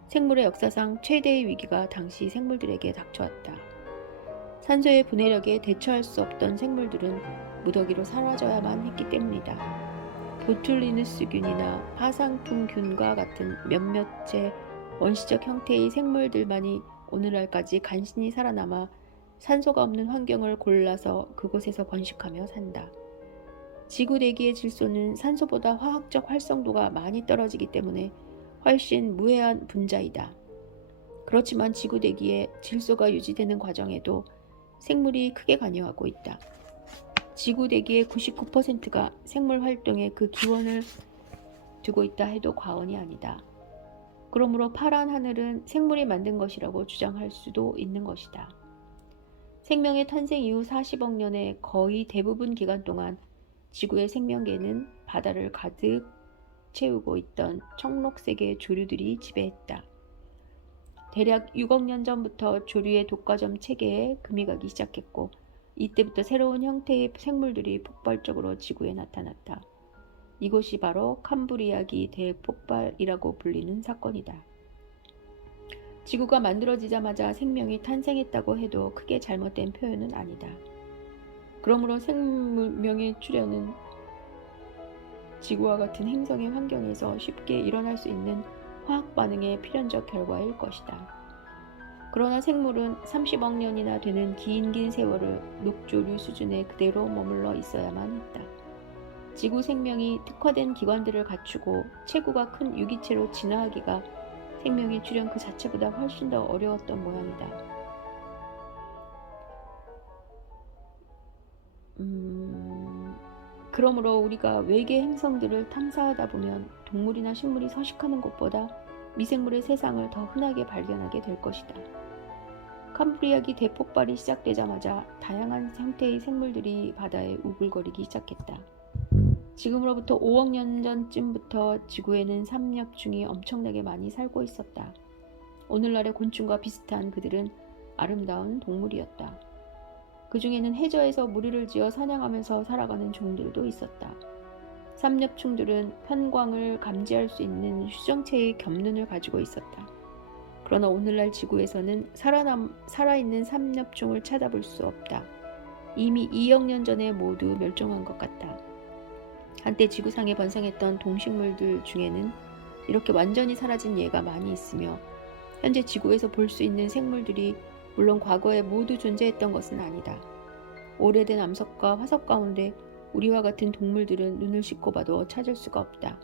생물의 역사상 최대의 위기가 당시 생물들에게 닥쳐왔다. 산소의 분해력에 대처할 수 없던 생물들은 무더기로 사라져야만 했기 때문이다. 보툴리누스균이나 파상풍균과 같은 몇몇의 원시적 형태의 생물들만이 오늘날까지 간신히 살아남아 산소가 없는 환경을 골라서 그곳에서 번식하며 산다. 지구 대기의 질소는 산소보다 화학적 활성도가 많이 떨어지기 때문에 훨씬 무해한 분자이다. 그렇지만 지구 대기에 질소가 유지되는 과정에도 생물이 크게 관여하고 있다. 지구 대기의 99%가 생물 활동에 그 기원을 두고 있다 해도 과언이 아니다. 그러므로 파란 하늘은 생물이 만든 것이라고 주장할 수도 있는 것이다. 생명의 탄생 이후 40억 년의 거의 대부분 기간 동안 지구의 생명계는 바다를 가득 채우고 있던 청록색의 조류들이 지배했다. 대략 6억 년 전부터 조류의 독과점 체계에 금이 가기 시작했고 이때부터 새로운 형태의 생물들이 폭발적으로 지구에 나타났다. 이것이 바로 캄브리아기 대폭발이라고 불리는 사건이다. 지구가 만들어지자마자 생명이 탄생했다고 해도 크게 잘못된 표현은 아니다. 그러므로 생명의 출현은 지구와 같은 행성의 환경에서 쉽게 일어날 수 있는 화학 반응의 필연적 결과일 것이다. 그러나 생물은 30억 년이나 되는 긴 세월을 녹조류 수준에 그대로 머물러 있어야만 했다. 지구 생명이 특화된 기관들을 갖추고 체구가 큰 유기체로 진화하기가 생명의 출현 그 자체보다 훨씬 더 어려웠던 모양이다. 그러므로 우리가 외계 행성들을 탐사하다 보면 동물이나 식물이 서식하는 곳보다 미생물의 세상을 더 흔하게 발견하게 될 것이다. 캄브리아기 대폭발이 시작되자마자 다양한 형태의 생물들이 바다에 우글거리기 시작했다. 지금으로부터 5억 년 전쯤부터 지구에는 삼엽충이 엄청나게 많이 살고 있었다. 오늘날의 곤충과 비슷한 그들은 아름다운 동물이었다. 그 중에는 해저에서 무리를 지어 사냥하면서 살아가는 종들도 있었다. 삼엽충들은 편광을 감지할 수 있는 휴정체의 겹눈을 가지고 있었다. 그러나 오늘날 지구에서는 살아있는 삼엽충을 찾아볼 수 없다. 이미 2억 년 전에 모두 멸종한 것 같다. 한때 지구상에 번성했던 동식물들 중에는 이렇게 완전히 사라진 예가 많이 있으며 현재 지구에서 볼 수 있는 생물들이 물론 과거에 모두 존재했던 것은 아니다. 오래된 암석과 화석 가운데 우리와 같은 동물들은 눈을 씻고 봐도 찾을 수가 없다.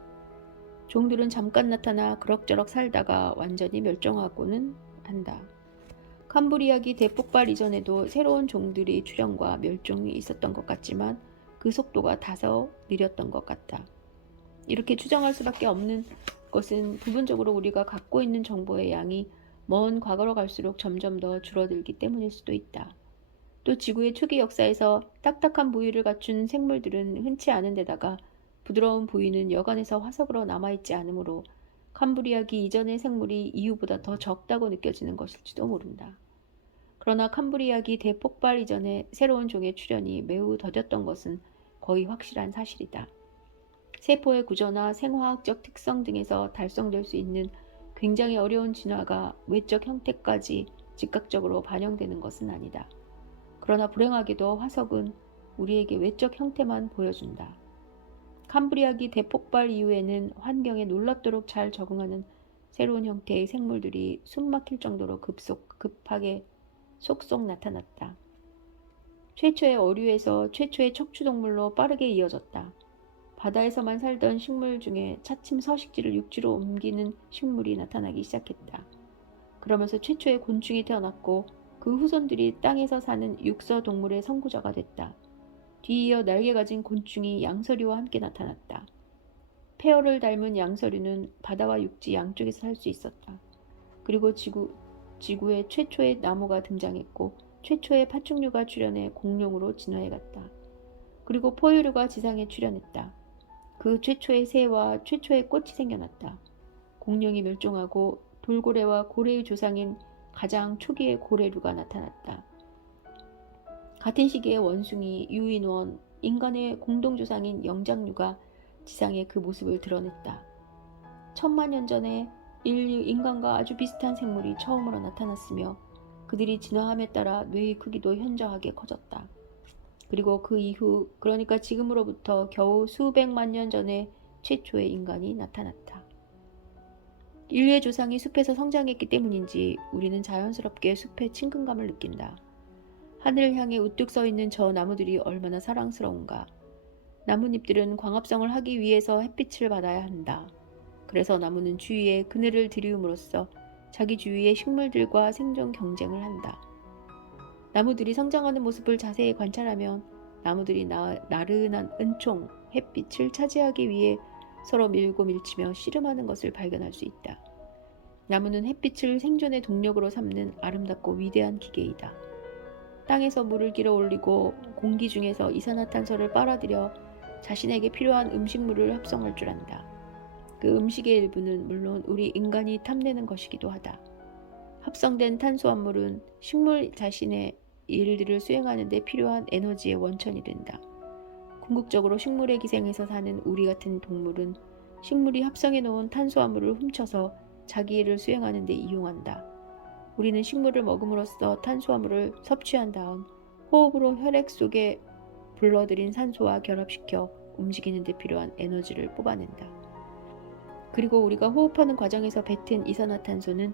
종들은 잠깐 나타나 그럭저럭 살다가 완전히 멸종하고는 한다. 캄브리아기 대폭발 이전에도 새로운 종들의 출현과 멸종이 있었던 것 같지만 그 속도가 다소 느렸던 것 같다. 이렇게 추정할 수밖에 없는 것은 부분적으로 우리가 갖고 있는 정보의 양이 먼 과거로 갈수록 점점 더 줄어들기 때문일 수도 있다. 또 지구의 초기 역사에서 딱딱한 부위를 갖춘 생물들은 흔치 않은 데다가 부드러운 부위는 여간에서 화석으로 남아있지 않으므로 캄브리아기 이전의 생물이 이후보다 더 적다고 느껴지는 것일지도 모른다. 그러나 캄브리아기 대폭발 이전에 새로운 종의 출현이 매우 더뎠던 것은 거의 확실한 사실이다. 세포의 구조나 생화학적 특성 등에서 달성될 수 있는 굉장히 어려운 진화가 외적 형태까지 즉각적으로 반영되는 것은 아니다. 그러나 불행하게도 화석은 우리에게 외적 형태만 보여준다. 캄브리아기 대폭발 이후에는 환경에 놀랍도록 잘 적응하는 새로운 형태의 생물들이 숨막힐 정도로 급하게 속속 나타났다. 최초의 어류에서 최초의 척추동물로 빠르게 이어졌다. 바다에서만 살던 식물 중에 차츰 서식지를 육지로 옮기는 식물이 나타나기 시작했다. 그러면서 최초의 곤충이 태어났고 그 후손들이 땅에서 사는 육서 동물의 선구자가 됐다. 뒤이어 날개 가진 곤충이 양서류와 함께 나타났다. 페어를 닮은 양서류는 바다와 육지 양쪽에서 살 수 있었다. 그리고 지구에 최초의 나무가 등장했고 최초의 파충류가 출현해 공룡으로 진화해갔다. 그리고 포유류가 지상에 출현했다. 그 최초의 새와 최초의 꽃이 생겨났다. 공룡이 멸종하고 돌고래와 고래의 조상인 가장 초기의 고래류가 나타났다. 같은 시기에 원숭이, 유인원, 인간의 공동조상인 영장류가 지상에 그 모습을 드러냈다. 천만 년 전에 인간과 아주 비슷한 생물이 처음으로 나타났으며 그들이 진화함에 따라 뇌의 크기도 현저하게 커졌다. 그리고 그 이후, 그러니까 지금으로부터 겨우 수백만 년 전에 최초의 인간이 나타났다. 인류의 조상이 숲에서 성장했기 때문인지 우리는 자연스럽게 숲의 친근감을 느낀다. 하늘을 향해 우뚝 서 있는 저 나무들이 얼마나 사랑스러운가. 나뭇잎들은 광합성을 하기 위해서 햇빛을 받아야 한다. 그래서 나무는 주위에 그늘을 들이움으로써 자기 주위의 식물들과 생존 경쟁을 한다. 나무들이 성장하는 모습을 자세히 관찰하면 나무들이 나른한 은총, 햇빛을 차지하기 위해 서로 밀고 밀치며 씨름하는 것을 발견할 수 있다. 나무는 햇빛을 생존의 동력으로 삼는 아름답고 위대한 기계이다. 땅에서 물을 길어 올리고 공기 중에서 이산화탄소를 빨아들여 자신에게 필요한 음식물을 합성할 줄 안다. 그 음식의 일부는 물론 우리 인간이 탐내는 것이기도 하다. 합성된 탄수화물은 식물 자신의 일들을 수행하는 데 필요한 에너지의 원천이 된다. 궁극적으로 식물의 기생에서 사는 우리 같은 동물은 식물이 합성해 놓은 탄수화물을 훔쳐서 자기 일을 수행하는 데 이용한다. 우리는 식물을 먹음으로써 탄수화물을 섭취한 다음 호흡으로 혈액 속에 불러들인 산소와 결합시켜 움직이는 데 필요한 에너지를 뽑아낸다. 그리고 우리가 호흡하는 과정에서 뱉은 이산화탄소는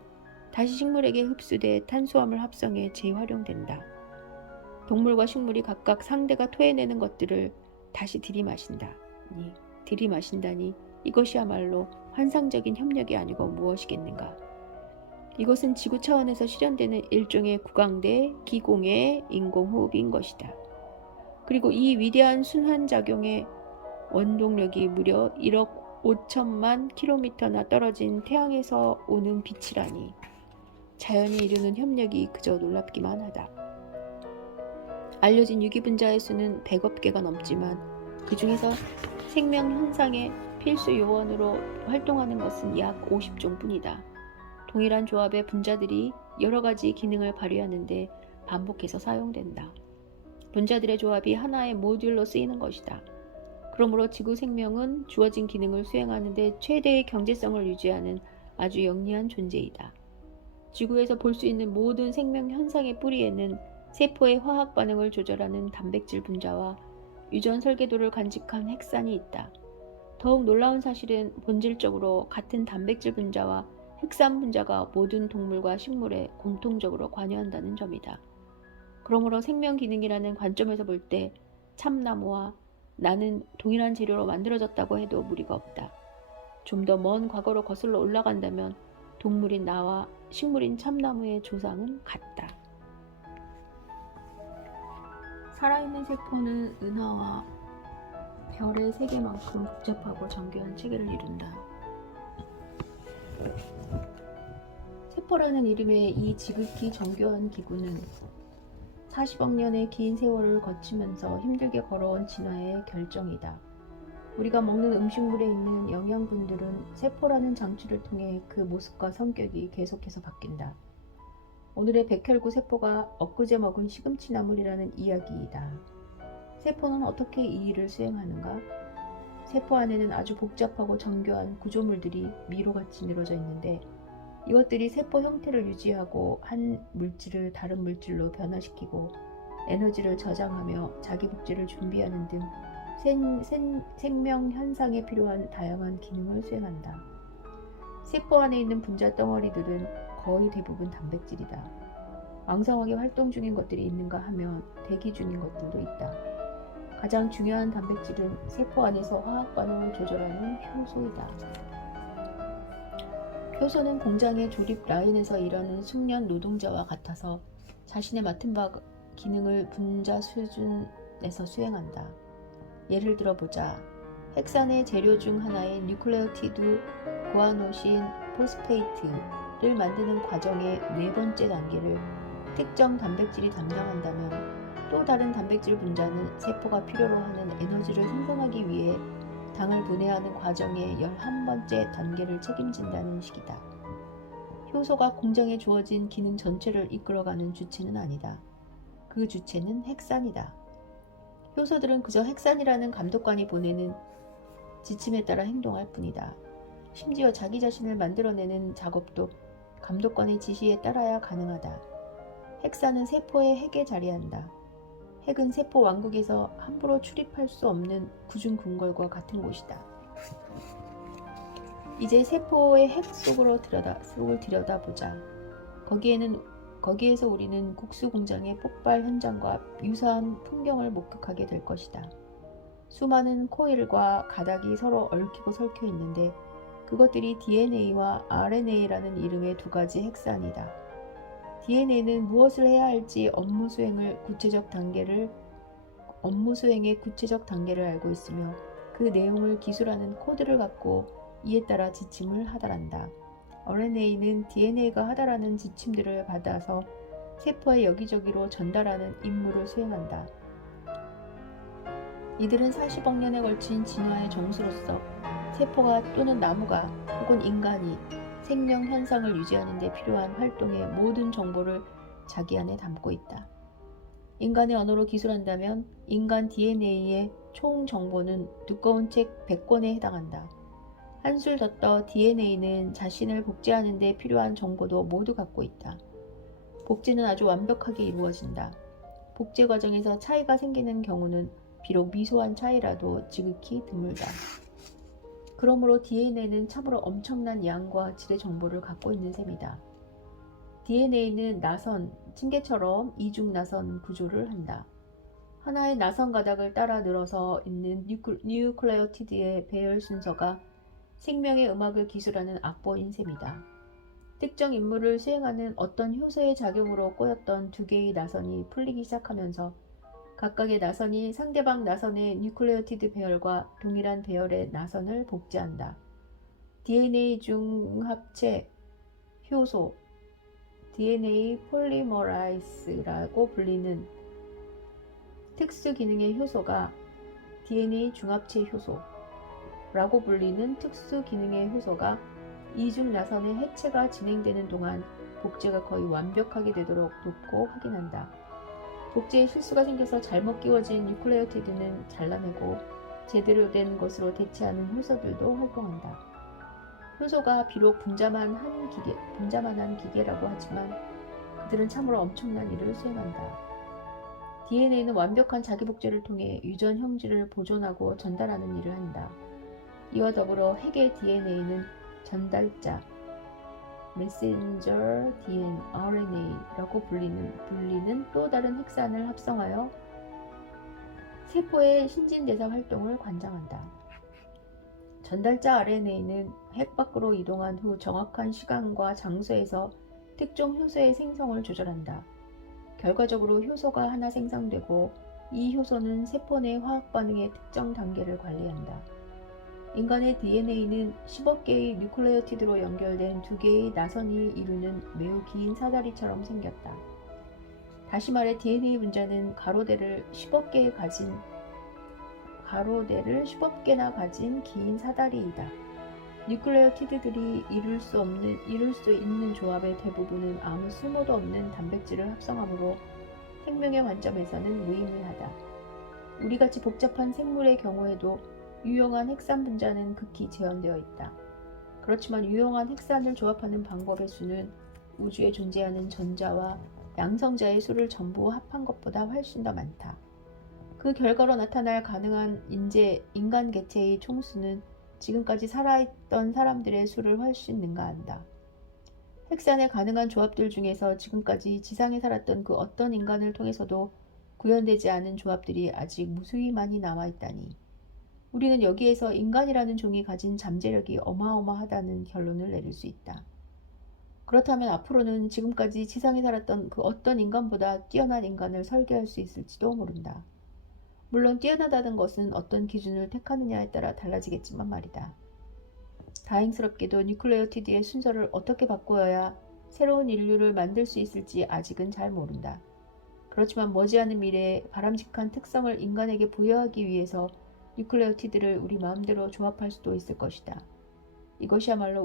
다시 식물에게 흡수돼 탄수화물 합성에 재활용된다. 동물과 식물이 각각 상대가 토해내는 것들을 다시 들이마신다니 이것이야말로 환상적인 협력이 아니고 무엇이겠는가. 이것은 지구 차원에서 실현되는 일종의 구강대, 기공의 인공호흡인 것이다. 그리고 이 위대한 순환작용의 원동력이 무려 1억 5천만 킬로미터나 떨어진 태양에서 오는 빛이라니 자연이 이루는 협력이 그저 놀랍기만 하다. 알려진 유기분자의 수는 100억 개가 넘지만 그 중에서 생명 현상의 필수 요원으로 활동하는 것은 약 50종뿐이다. 동일한 조합의 분자들이 여러 가지 기능을 발휘하는데 반복해서 사용된다. 분자들의 조합이 하나의 모듈로 쓰이는 것이다. 그러므로 지구 생명은 주어진 기능을 수행하는 데 최대의 경제성을 유지하는 아주 영리한 존재이다. 지구에서 볼 수 있는 모든 생명 현상의 뿌리에는 세포의 화학 반응을 조절하는 단백질 분자와 유전 설계도를 간직한 핵산이 있다. 더욱 놀라운 사실은 본질적으로 같은 단백질 분자와 핵산 분자가 모든 동물과 식물에 공통적으로 관여한다는 점이다. 그러므로 생명 기능이라는 관점에서 볼 때 참나무와 나는 동일한 재료로 만들어졌다고 해도 무리가 없다. 좀 더 먼 과거로 거슬러 올라간다면 동물인 나와 식물인 참나무의 조상은 같다. 살아있는 세포는 은하와 별의 세계만큼 복잡하고 정교한 체계를 이룬다. 세포라는 이름의 이 지극히 정교한 기구는 40억 년의 긴 세월을 거치면서 힘들게 걸어온 진화의 결정이다. 우리가 먹는 음식물에 있는 영양분들은 세포라는 장치를 통해 그 모습과 성격이 계속해서 바뀐다. 오늘의 백혈구 세포가 엊그제 먹은 시금치나물이라는 이야기이다. 세포는 어떻게 이 일을 수행하는가? 세포 안에는 아주 복잡하고 정교한 구조물들이 미로같이 늘어져 있는데 이것들이 세포 형태를 유지하고 한 물질을 다른 물질로 변화시키고 에너지를 저장하며 자기 복제를 준비하는 등 생명 현상에 필요한 다양한 기능을 수행한다. 세포 안에 있는 분자 덩어리들은 거의 대부분 단백질이다. 왕성하게 활동 중인 것들이 있는가 하면 대기 중인 것들도 있다. 가장 중요한 단백질은 세포 안에서 화학 반응을 조절하는 효소이다. 효소는 공장의 조립 라인에서 일하는 숙련 노동자와 같아서 자신의 맡은 바 기능을 분자 수준에서 수행한다. 예를 들어보자. 핵산의 재료 중 하나인 뉴클레오티드 구아노신 포스페이트를 만드는 과정의 4번째 단계를 특정 단백질이 담당한다면 또 다른 단백질 분자는 세포가 필요로 하는 에너지를 생성하기 위해 당을 분해하는 과정의 11번째 단계를 책임진다는 식이다. 효소가 공장에 주어진 기능 전체를 이끌어가는 주체는 아니다. 그 주체는 핵산이다. 효소들은 그저 핵산이라는 감독관이 보내는 지침에 따라 행동할 뿐이다. 심지어 자기 자신을 만들어내는 작업도 감독관의 지시에 따라야 가능하다. 핵산은 세포의 핵에 자리한다. 핵은 세포 왕국에서 함부로 출입할 수 없는 구중궁궐과 같은 곳이다. 이제 세포의 핵 속을 들여다보자. 거기에서 우리는 국수 공장의 폭발 현장과 유사한 풍경을 목격하게 될 것이다. 수많은 코일과 가닥이 서로 얽히고 설켜 있는데 그것들이 DNA와 RNA라는 이름의 두 가지 핵산이다. DNA는 무엇을 해야 할지 업무 수행의 구체적 단계를 알고 있으며 그 내용을 기술하는 코드를 갖고 이에 따라 지침을 하달한다. RNA는 DNA가 하달하는 지침들을 받아서 세포에 여기저기로 전달하는 임무를 수행한다. 이들은 40억 년에 걸친 진화의 정수로서 세포가 또는 나무가 혹은 인간이 생명 현상을 유지하는 데 필요한 활동의 모든 정보를 자기 안에 담고 있다. 인간의 언어로 기술한다면 인간 DNA의 총 정보는 두꺼운 책 100권에 해당한다. 한술 더 떠 DNA는 자신을 복제하는 데 필요한 정보도 모두 갖고 있다. 복제는 아주 완벽하게 이루어진다. 복제 과정에서 차이가 생기는 경우는 비록 미소한 차이라도 지극히 드물다. 그러므로 DNA는 참으로 엄청난 양과 질의 정보를 갖고 있는 셈이다. DNA는 나선, 층계처럼 이중나선 구조를 한다. 하나의 나선 가닥을 따라 늘어서 있는 뉴클레오티드의 배열 순서가 생명의 음악을 기술하는 악보인 셈이다. 특정 임무를 수행하는 어떤 효소의 작용으로 꼬였던 두 개의 나선이 풀리기 시작하면서 각각의 나선이 상대방 나선의 뉴클레오티드 배열과 동일한 배열의 나선을 복제한다. DNA 중합체 효소, DNA 폴리머라이스라고 불리는 특수 기능의 효소가 DNA 중합체 효소라고 불리는 특수 기능의 효소가 이중 나선의 해체가 진행되는 동안 복제가 거의 완벽하게 되도록 돕고 확인한다. 복제에 실수가 생겨서 잘못 끼워진 뉴클레오티드는 잘라내고 제대로 된 것으로 대체하는 효소들도 활동한다. 효소가 비록 분자만한 기계라고 하지만 그들은 참으로 엄청난 일을 수행한다. DNA는 완벽한 자기 복제를 통해 유전 형질을 보존하고 전달하는 일을 한다. 이와 더불어 핵의 DNA는 전달자, 메신저 RNA라고 불리는 또 다른 핵산을 합성하여 세포의 신진대사 활동을 관장한다. 전달자 RNA는 핵 밖으로 이동한 후 정확한 시간과 장소에서 특정 효소의 생성을 조절한다. 결과적으로 효소가 하나 생성되고 이 효소는 세포 내 화학 반응의 특정 단계를 관리한다. 인간의 DNA는 10억 개의 뉴클레오티드로 연결된 두 개의 나선이 이루는 매우 긴 사다리처럼 생겼다. 다시 말해 DNA 분자는 가로대를 10억 개나 가진 긴 사다리이다. 뉴클레오티드들이 이룰 수 있는 조합의 대부분은 아무 쓸모도 없는 단백질을 합성하므로 생명의 관점에서는 무의미하다. 우리같이 복잡한 생물의 경우에도 유용한 핵산 분자는 극히 제한되어 있다. 그렇지만 유용한 핵산을 조합하는 방법의 수는 우주에 존재하는 전자와 양성자의 수를 전부 합한 것보다 훨씬 더 많다. 그 결과로 나타날 가능한 인간 개체의 총수는 지금까지 살아있던 사람들의 수를 훨씬 능가한다. 핵산의 가능한 조합들 중에서 지금까지 지상에 살았던 그 어떤 인간을 통해서도 구현되지 않은 조합들이 아직 무수히 많이 남아있다니. 우리는 여기에서 인간이라는 종이 가진 잠재력이 어마어마하다는 결론을 내릴 수 있다. 그렇다면 앞으로는 지금까지 지상에 살았던 그 어떤 인간보다 뛰어난 인간을 설계할 수 있을지도 모른다. 물론 뛰어나다는 것은 어떤 기준을 택하느냐에 따라 달라지겠지만 말이다. 다행스럽게도 뉴클레오티드의 순서를 어떻게 바꾸어야 새로운 인류를 만들 수 있을지 아직은 잘 모른다. 그렇지만 머지않은 미래에 바람직한 특성을 인간에게 부여하기 위해서 뉴클레오티드를 우리 마음대로 조합할 수도 있을 것이다. 이것이야말로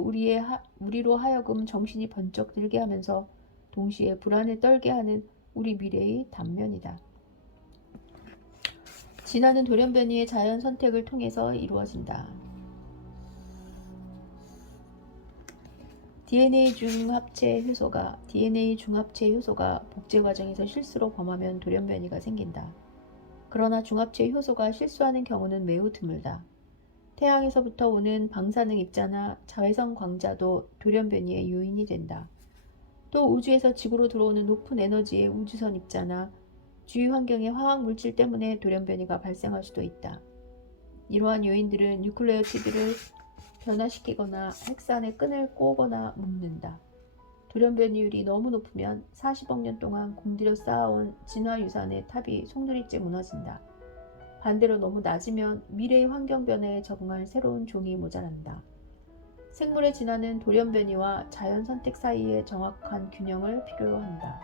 우리로 하여금 정신이 번쩍 들게 하면서 동시에 불안에 떨게 하는 우리 미래의 단면이다. 진화는 돌연변이의 자연 선택을 통해서 이루어진다. DNA 중합체 효소가 복제 과정에서 실수로 범하면 돌연변이가 생긴다. 그러나 중합체 효소가 실수하는 경우는 매우 드물다. 태양에서부터 오는 방사능 입자나 자외선 광자도 돌연변이의 요인이 된다. 또 우주에서 지구로 들어오는 높은 에너지의 우주선 입자나 주위 환경의 화학 물질 때문에 돌연변이가 발생할 수도 있다. 이러한 요인들은 뉴클레오티드를 변화시키거나 핵산의 끈을 꼬거나 묶는다. 돌연변이율이 너무 높으면 40억 년 동안 공들여 쌓아온 진화유산의 탑이 송두리째 무너진다. 반대로 너무 낮으면 미래의 환경 변화에 적응할 새로운 종이 모자란다. 생물의 진화는 돌연변이와 자연 선택 사이의 정확한 균형을 필요로 한다.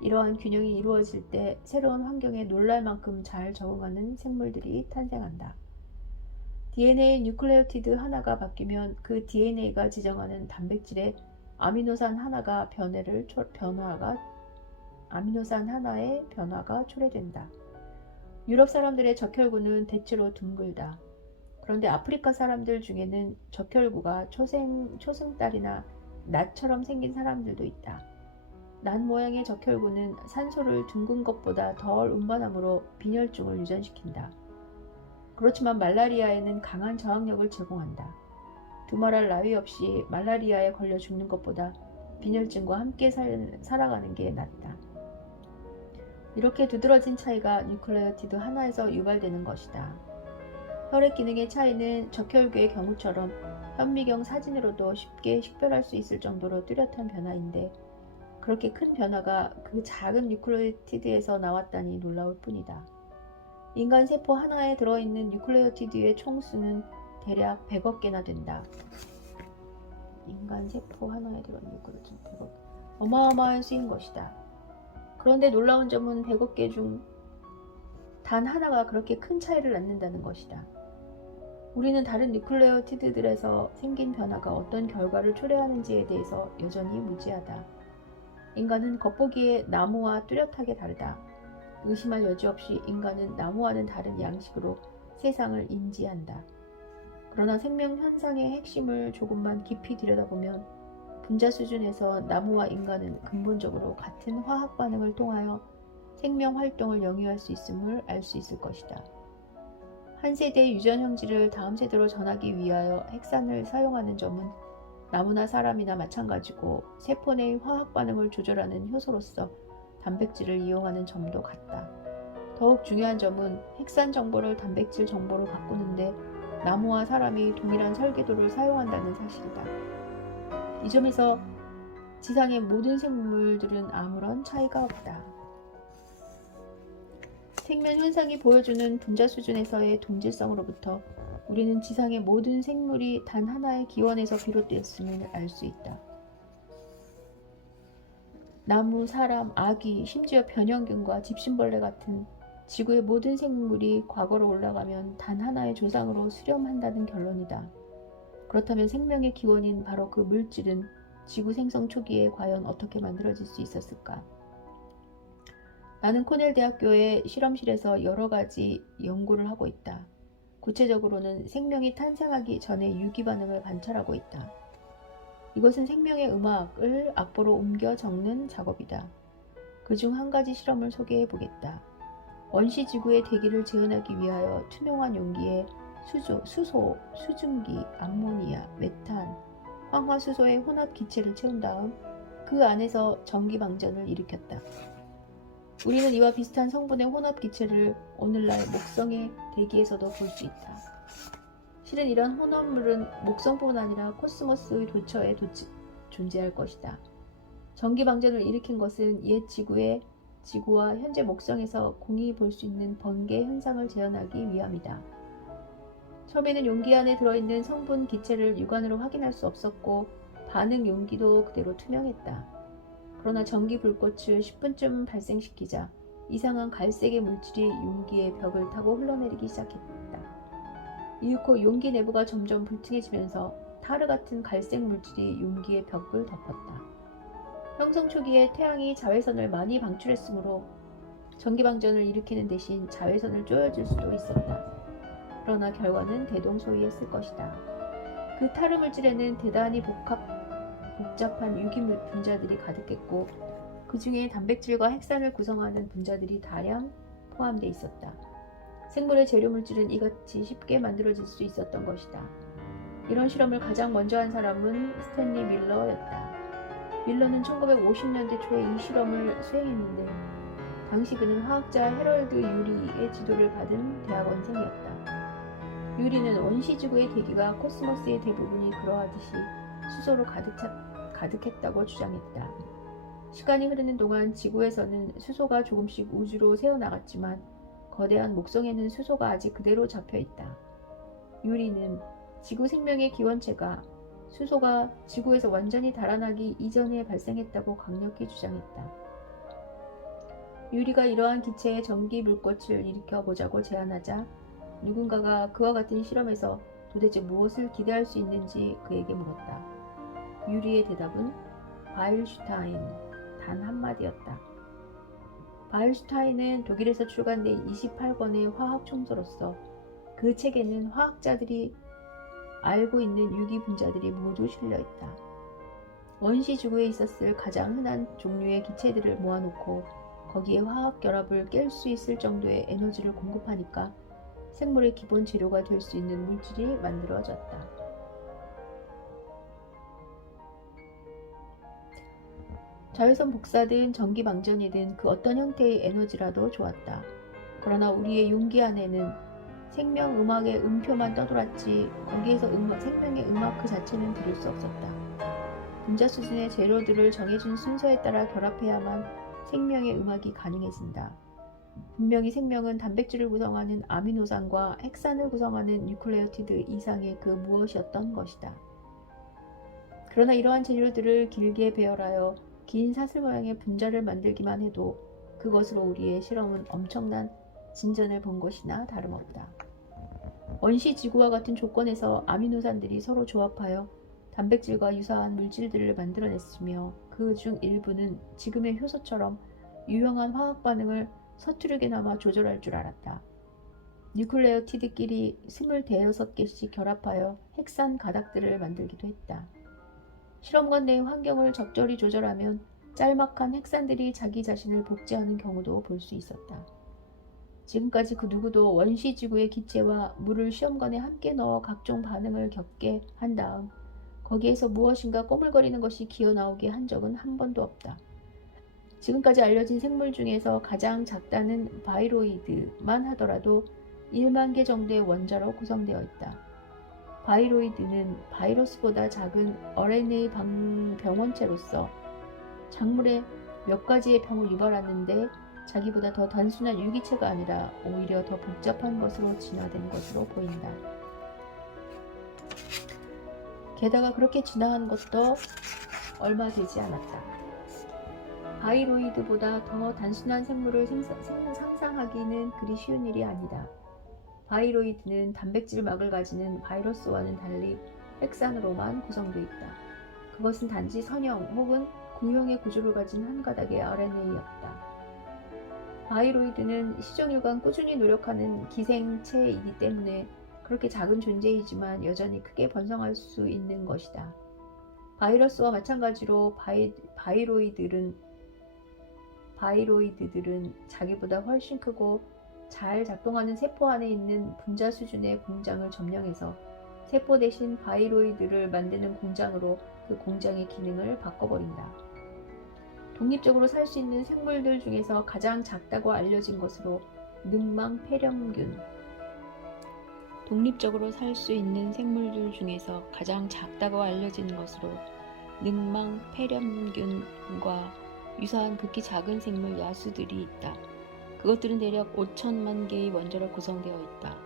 이러한 균형이 이루어질 때 새로운 환경에 놀랄 만큼 잘 적응하는 생물들이 탄생한다. DNA 뉴클레오티드 하나가 바뀌면 그 DNA가 지정하는 단백질의 아미노산 하나의 변화가 초래된다. 유럽 사람들의 적혈구는 대체로 둥글다. 그런데 아프리카 사람들 중에는 적혈구가 초승달이나 낫처럼 생긴 사람들도 있다. 낫 모양의 적혈구는 산소를 둥근 것보다 덜 운반함으로 빈혈증을 유전시킨다. 그렇지만 말라리아에는 강한 저항력을 제공한다. 두말할 나위 없이 말라리아에 걸려 죽는 것보다 빈혈증과 함께 살아가는 게 낫다. 이렇게 두드러진 차이가 뉴클레오티드 하나에서 유발되는 것이다. 혈액 기능의 차이는 적혈구의 경우처럼 현미경 사진으로도 쉽게 식별할 수 있을 정도로 뚜렷한 변화인데 그렇게 큰 변화가 그 작은 뉴클레오티드에서 나왔다니 놀라울 뿐이다. 인간 세포 하나에 들어있는 뉴클레오티드의 총수는 대략 100억 개나 된다. 인간 세포 하나에 들어있는 뉴클레오티드 100억. 어마어마한 수인 것이다. 그런데 놀라운 점은 100억 개 중 단 하나가 그렇게 큰 차이를 낳는다는 것이다. 우리는 다른 뉴클레오티드들에서 생긴 변화가 어떤 결과를 초래하는지에 대해서 여전히 무지하다. 인간은 겉보기에 나무와 뚜렷하게 다르다. 의심할 여지 없이 인간은 나무와는 다른 양식으로 세상을 인지한다. 그러나 생명 현상의 핵심을 조금만 깊이 들여다보면 분자 수준에서 나무와 인간은 근본적으로 같은 화학 반응을 통하여 생명 활동을 영위할 수 있음을 알 수 있을 것이다. 한 세대의 유전 형질을 다음 세대로 전하기 위하여 핵산을 사용하는 점은 나무나 사람이나 마찬가지고 세포 내의 화학 반응을 조절하는 효소로서 단백질을 이용하는 점도 같다. 더욱 중요한 점은 핵산 정보를 단백질 정보로 바꾸는데 나무와 사람이 동일한 설계도를 사용한다는 사실이다. 이 점에서 지상의 모든 생물들은 아무런 차이가 없다. 생명 현상이 보여주는 분자 수준에서의 동질성으로부터 우리는 지상의 모든 생물이 단 하나의 기원에서 비롯되었음을 알 수 있다. 나무, 사람, 아기, 심지어 변형균과 집신벌레 같은 지구의 모든 생물이 과거로 올라가면 단 하나의 조상으로 수렴한다는 결론이다. 그렇다면 생명의 기원인 바로 그 물질은 지구 생성 초기에 과연 어떻게 만들어질 수 있었을까? 나는 코넬 대학교의 실험실에서 여러 가지 연구를 하고 있다. 구체적으로는 생명이 탄생하기 전의 유기 반응을 관찰하고 있다. 이것은 생명의 음악을 악보로 옮겨 적는 작업이다. 그중 한 가지 실험을 소개해 보겠다. 원시 지구의 대기를 재현하기 위하여 투명한 용기에 수소, 수증기, 암모니아, 메탄, 황화수소의 혼합 기체를 채운 다음 그 안에서 전기 방전을 일으켰다. 우리는 이와 비슷한 성분의 혼합 기체를 오늘날 목성의 대기에서도 볼 수 있다. 실은 이런 혼합물은 목성뿐 아니라 코스모스의 도처에 존재할 것이다. 전기 방전을 일으킨 것은 옛 지구와 현재 목성에서 공히 볼 수 있는 번개 현상을 재현하기 위함이다. 처음에는 용기 안에 들어있는 성분 기체를 육안으로 확인할 수 없었고 반응 용기도 그대로 투명했다. 그러나 전기 불꽃을 10분쯤 발생시키자 이상한 갈색의 물질이 용기의 벽을 타고 흘러내리기 시작했다. 이윽고 용기 내부가 점점 불퉁해지면서 타르 같은 갈색 물질이 용기의 벽을 덮었다. 형성 초기에 태양이 자외선을 많이 방출했으므로 전기방전을 일으키는 대신 자외선을 쪼여줄 수도 있었다. 그러나 결과는 대동소이했을 것이다. 그 타르 물질에는 대단히 복잡한 유기물 분자들이 가득했고 그 중에 단백질과 핵산을 구성하는 분자들이 다량 포함되어 있었다. 생물의 재료 물질은 이같이 쉽게 만들어질 수 있었던 것이다. 이런 실험을 가장 먼저 한 사람은 스탠리 밀러였다. 밀러는 1950년대 초에 이 실험을 수행했는데 당시 그는 화학자 해럴드 유리의 지도를 받은 대학원생이었다. 유리는 원시지구의 대기가 코스모스의 대부분이 그러하듯이 수소로 가득했다고 주장했다. 시간이 흐르는 동안 지구에서는 수소가 조금씩 우주로 새어나갔지만 거대한 목성에는 수소가 아직 그대로 잡혀있다. 유리는 지구 생명의 기원체가 수소가 지구에서 완전히 달아나기 이전에 발생했다고 강력히 주장했다. 유리가 이러한 기체의 전기 불꽃을 일으켜 보자고 제안하자 누군가가 그와 같은 실험에서 도대체 무엇을 기대할 수 있는지 그에게 물었다. 유리의 대답은 바일슈타인 단 한마디였다. 바일슈타인은 독일에서 출간된 28권의 화학 총서로서 그 책에는 화학자들이 알고 있는 유기 분자들이 모두 실려있다. 원시 지구에 있었을 가장 흔한 종류의 기체들을 모아놓고 거기에 화학 결합을 깰 수 있을 정도의 에너지를 공급하니까 생물의 기본 재료가 될 수 있는 물질이 만들어졌다. 자외선 복사든 전기 방전이든 그 어떤 형태의 에너지라도 좋았다. 그러나 우리의 용기 안에는 생명 음악의 음표만 떠돌았지 거기에서 생명의 음악 그 자체는 들을 수 없었다. 분자 수준의 재료들을 정해진 순서에 따라 결합해야만 생명의 음악이 가능해진다. 분명히 생명은 단백질을 구성하는 아미노산과 핵산을 구성하는 뉴클레오티드 이상의 그 무엇이었던 것이다. 그러나 이러한 재료들을 길게 배열하여 긴 사슬 모양의 분자를 만들기만 해도 그것으로 우리의 실험은 엄청난 진전을 본 것이나 다름없다. 원시 지구와 같은 조건에서 아미노산들이 서로 조합하여 단백질과 유사한 물질들을 만들어냈으며 그 중 일부는 지금의 효소처럼 유용한 화학 반응을 서투르게나마 조절할 줄 알았다. 뉴클레오티드끼리 26개씩 결합하여 핵산 가닥들을 만들기도 했다. 실험관 내의 환경을 적절히 조절하면 짤막한 핵산들이 자기 자신을 복제하는 경우도 볼 수 있었다. 지금까지 그 누구도 원시 지구의 기체와 물을 시험관에 함께 넣어 각종 반응을 겪게 한 다음 거기에서 무엇인가 꼬물거리는 것이 기어나오게 한 적은 한 번도 없다. 지금까지 알려진 생물 중에서 가장 작다는 바이로이드만 하더라도 1만 개 정도의 원자로 구성되어 있다. 바이로이드는 바이러스보다 작은 RNA 병원체로서 작물에 몇 가지의 병을 유발하는데 자기보다 더 단순한 유기체가 아니라 오히려 더 복잡한 것으로 진화된 것으로 보인다. 게다가 그렇게 진화한 것도 얼마 되지 않았다. 바이로이드보다 더 단순한 생물을 상상하기는 그리 쉬운 일이 아니다. 바이로이드는 단백질막을 가지는 바이러스와는 달리 핵산으로만 구성되어 있다. 그것은 단지 선형 혹은 구형의 구조를 가진 한 가닥의 RNA였다. 바이로이드는 시종일관 꾸준히 노력하는 기생체이기 때문에 그렇게 작은 존재이지만 여전히 크게 번성할 수 있는 것이다. 바이러스와 마찬가지로 바이로이드들은 자기보다 훨씬 크고 잘 작동하는 세포 안에 있는 분자 수준의 공장을 점령해서 세포 대신 바이로이드를 만드는 공장으로 그 공장의 기능을 바꿔버린다. 독립적으로 살 수 있는 생물들 중에서 가장 작다고 알려진 것으로 능망폐렴균 독립적으로 살 수 있는 생물들 중에서 가장 작다고 알려진 것으로 능망폐렴균과 유사한 극히 작은 생물 야수들이 있다. 그것들은 대략 5천만 개의 원자로 구성되어 있다.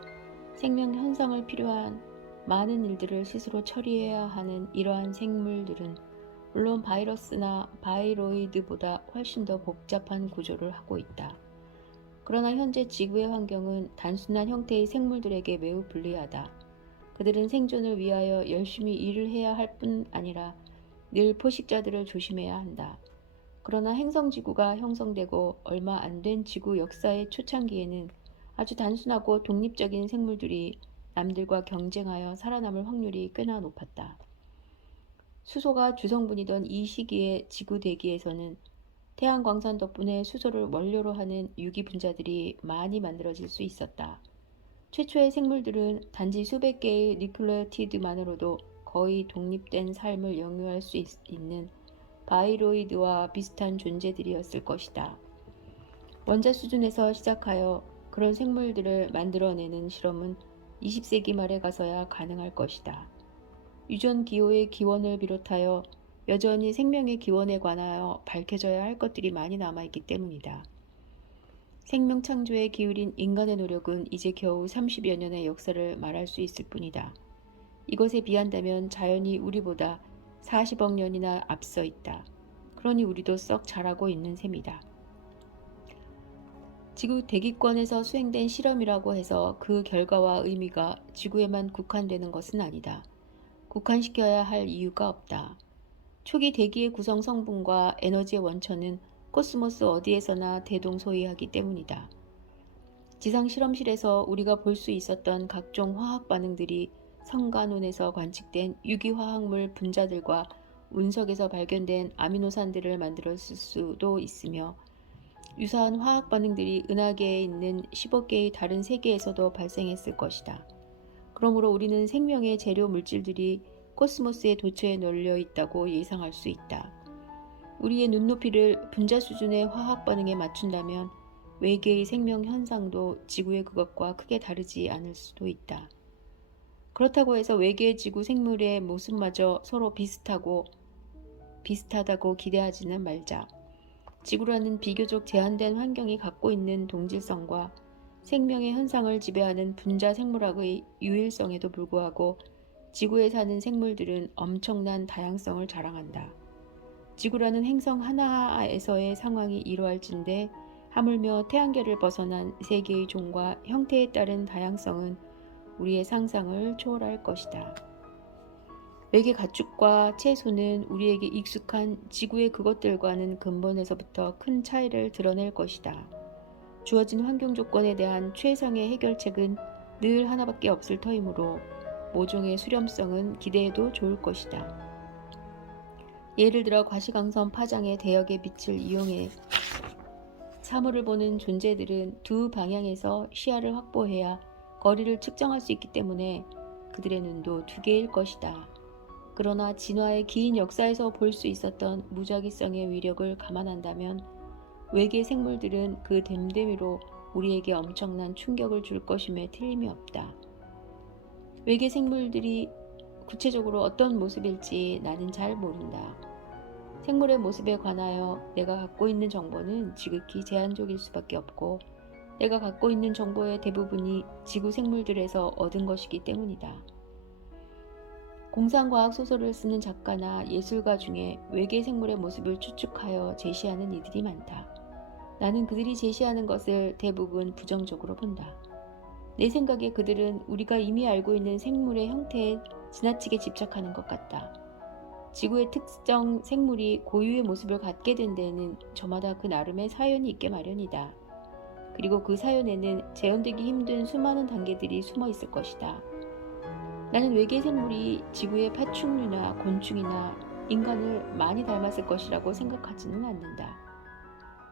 생명 현상을 필요한 많은 일들을 스스로 처리해야 하는 이러한 생물들은 물론 바이러스나 바이로이드보다 훨씬 더 복잡한 구조를 하고 있다. 그러나 현재 지구의 환경은 단순한 형태의 생물들에게 매우 불리하다. 그들은 생존을 위하여 열심히 일을 해야 할 뿐 아니라 늘 포식자들을 조심해야 한다. 그러나 행성지구가 형성되고 얼마 안 된 지구 역사의 초창기에는 아주 단순하고 독립적인 생물들이 남들과 경쟁하여 살아남을 확률이 꽤나 높았다. 수소가 주성분이던 이 시기의 지구 대기에서는 태양광선 덕분에 수소를 원료로 하는 유기 분자들이 많이 만들어질 수 있었다. 최초의 생물들은 단지 수백 개의 뉴클레오티드만으로도 거의 독립된 삶을 영유할 수 있는 바이로이드와 비슷한 존재들이었을 것이다. 원자 수준에서 시작하여 그런 생물들을 만들어내는 실험은 20세기 말에 가서야 가능할 것이다. 유전 기호의 기원을 비롯하여 여전히 생명의 기원에 관하여 밝혀져야 할 것들이 많이 남아있기 때문이다. 생명 창조에 기울인 인간의 노력은 이제 겨우 30여 년의 역사를 말할 수 있을 뿐이다. 이것에 비한다면 자연이 우리보다 40억 년이나 앞서 있다. 그러니 우리도 썩 잘하고 있는 셈이다. 지구 대기권에서 수행된 실험이라고 해서 그 결과와 의미가 지구에만 국한되는 것은 아니다. 국한시켜야 할 이유가 없다. 초기 대기의 구성 성분과 에너지의 원천은 코스모스 어디에서나 대동소이하기 때문이다. 지상 실험실에서 우리가 볼 수 있었던 각종 화학 반응들이 성간운에서 관측된 유기화학물 분자들과 운석에서 발견된 아미노산들을 만들었을 수도 있으며 유사한 화학 반응들이 은하계에 있는 15개의 다른 세계에서도 발생했을 것이다. 그러므로 우리는 생명의 재료 물질들이 코스모스의 도처에 널려 있다고 예상할 수 있다. 우리의 눈높이를 분자 수준의 화학 반응에 맞춘다면 외계의 생명 현상도 지구의 그것과 크게 다르지 않을 수도 있다. 그렇다고 해서 외계 지구 생물의 모습마저 서로 비슷하다고 기대하지는 말자. 지구라는 비교적 제한된 환경이 갖고 있는 동질성과 생명의 현상을 지배하는 분자 생물학의 유일성에도 불구하고 지구에 사는 생물들은 엄청난 다양성을 자랑한다. 지구라는 행성 하나에서의 상황이 이러할진데 하물며 태양계를 벗어난 세계의 종과 형태에 따른 다양성은 우리의 상상을 초월할 것이다. 외계 가축과 채소는 우리에게 익숙한 지구의 그것들과는 근본에서부터 큰 차이를 드러낼 것이다. 주어진 환경 조건에 대한 최상의 해결책은 늘 하나밖에 없을 터이므로 모종의 수렴성은 기대해도 좋을 것이다. 예를 들어 과시광선 파장의 대역의 빛을 이용해 사물을 보는 존재들은 두 방향에서 시야를 확보해야 거리를 측정할 수 있기 때문에 그들의 눈도 두 개일 것이다. 그러나 진화의 긴 역사에서 볼 수 있었던 무작위성의 위력을 감안한다면 외계 생물들은 그 됨됨이로 우리에게 엄청난 충격을 줄 것임에 틀림이 없다. 외계 생물들이 구체적으로 어떤 모습일지 나는 잘 모른다. 생물의 모습에 관하여 내가 갖고 있는 정보는 지극히 제한적일 수밖에 없고 내가 갖고 있는 정보의 대부분이 지구 생물들에서 얻은 것이기 때문이다. 공상과학 소설을 쓰는 작가나 예술가 중에 외계 생물의 모습을 추측하여 제시하는 이들이 많다. 나는 그들이 제시하는 것을 대부분 부정적으로 본다. 내 생각에 그들은 우리가 이미 알고 있는 생물의 형태에 지나치게 집착하는 것 같다. 지구의 특정 생물이 고유의 모습을 갖게 된 데에는 저마다 그 나름의 사연이 있게 마련이다. 그리고 그 사연에는 재현되기 힘든 수많은 단계들이 숨어 있을 것이다. 나는 외계 생물이 지구의 파충류나 곤충이나 인간을 많이 닮았을 것이라고 생각하지는 않는다.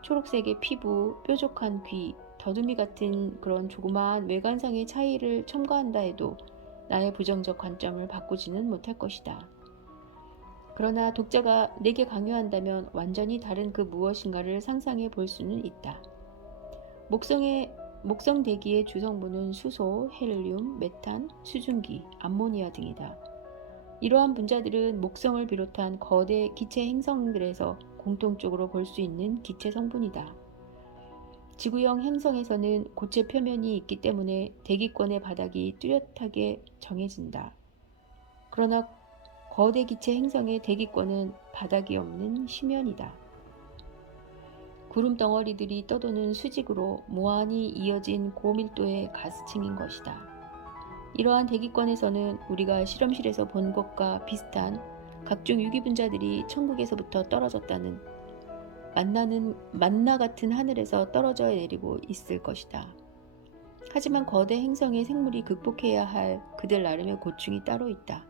초록색의 피부, 뾰족한 귀, 더듬이 같은 그런 조그마한 외관상의 차이를 첨가한다 해도 나의 부정적 관점을 바꾸지는 못할 것이다. 그러나 독자가 내게 강요한다면 완전히 다른 그 무엇인가를 상상해 볼 수는 있다. 목성 대기의 주성분은 수소, 헬륨, 메탄, 수증기, 암모니아 등이다. 이러한 분자들은 목성을 비롯한 거대 기체 행성들에서 공통적으로 볼 수 있는 기체 성분이다. 지구형 행성에서는 고체 표면이 있기 때문에 대기권의 바닥이 뚜렷하게 정해진다. 그러나 거대 기체 행성의 대기권은 바닥이 없는 심연이다. 구름 덩어리들이 떠도는 수직으로 무한히 이어진 고밀도의 가스층인 것이다. 이러한 대기권에서는 우리가 실험실에서 본 것과 비슷한 각종 유기분자들이 천국에서부터 떨어졌다는 만나 같은 하늘에서 떨어져 내리고 있을 것이다. 하지만 거대 행성의 생물이 극복해야 할 그들 나름의 고충이 따로 있다.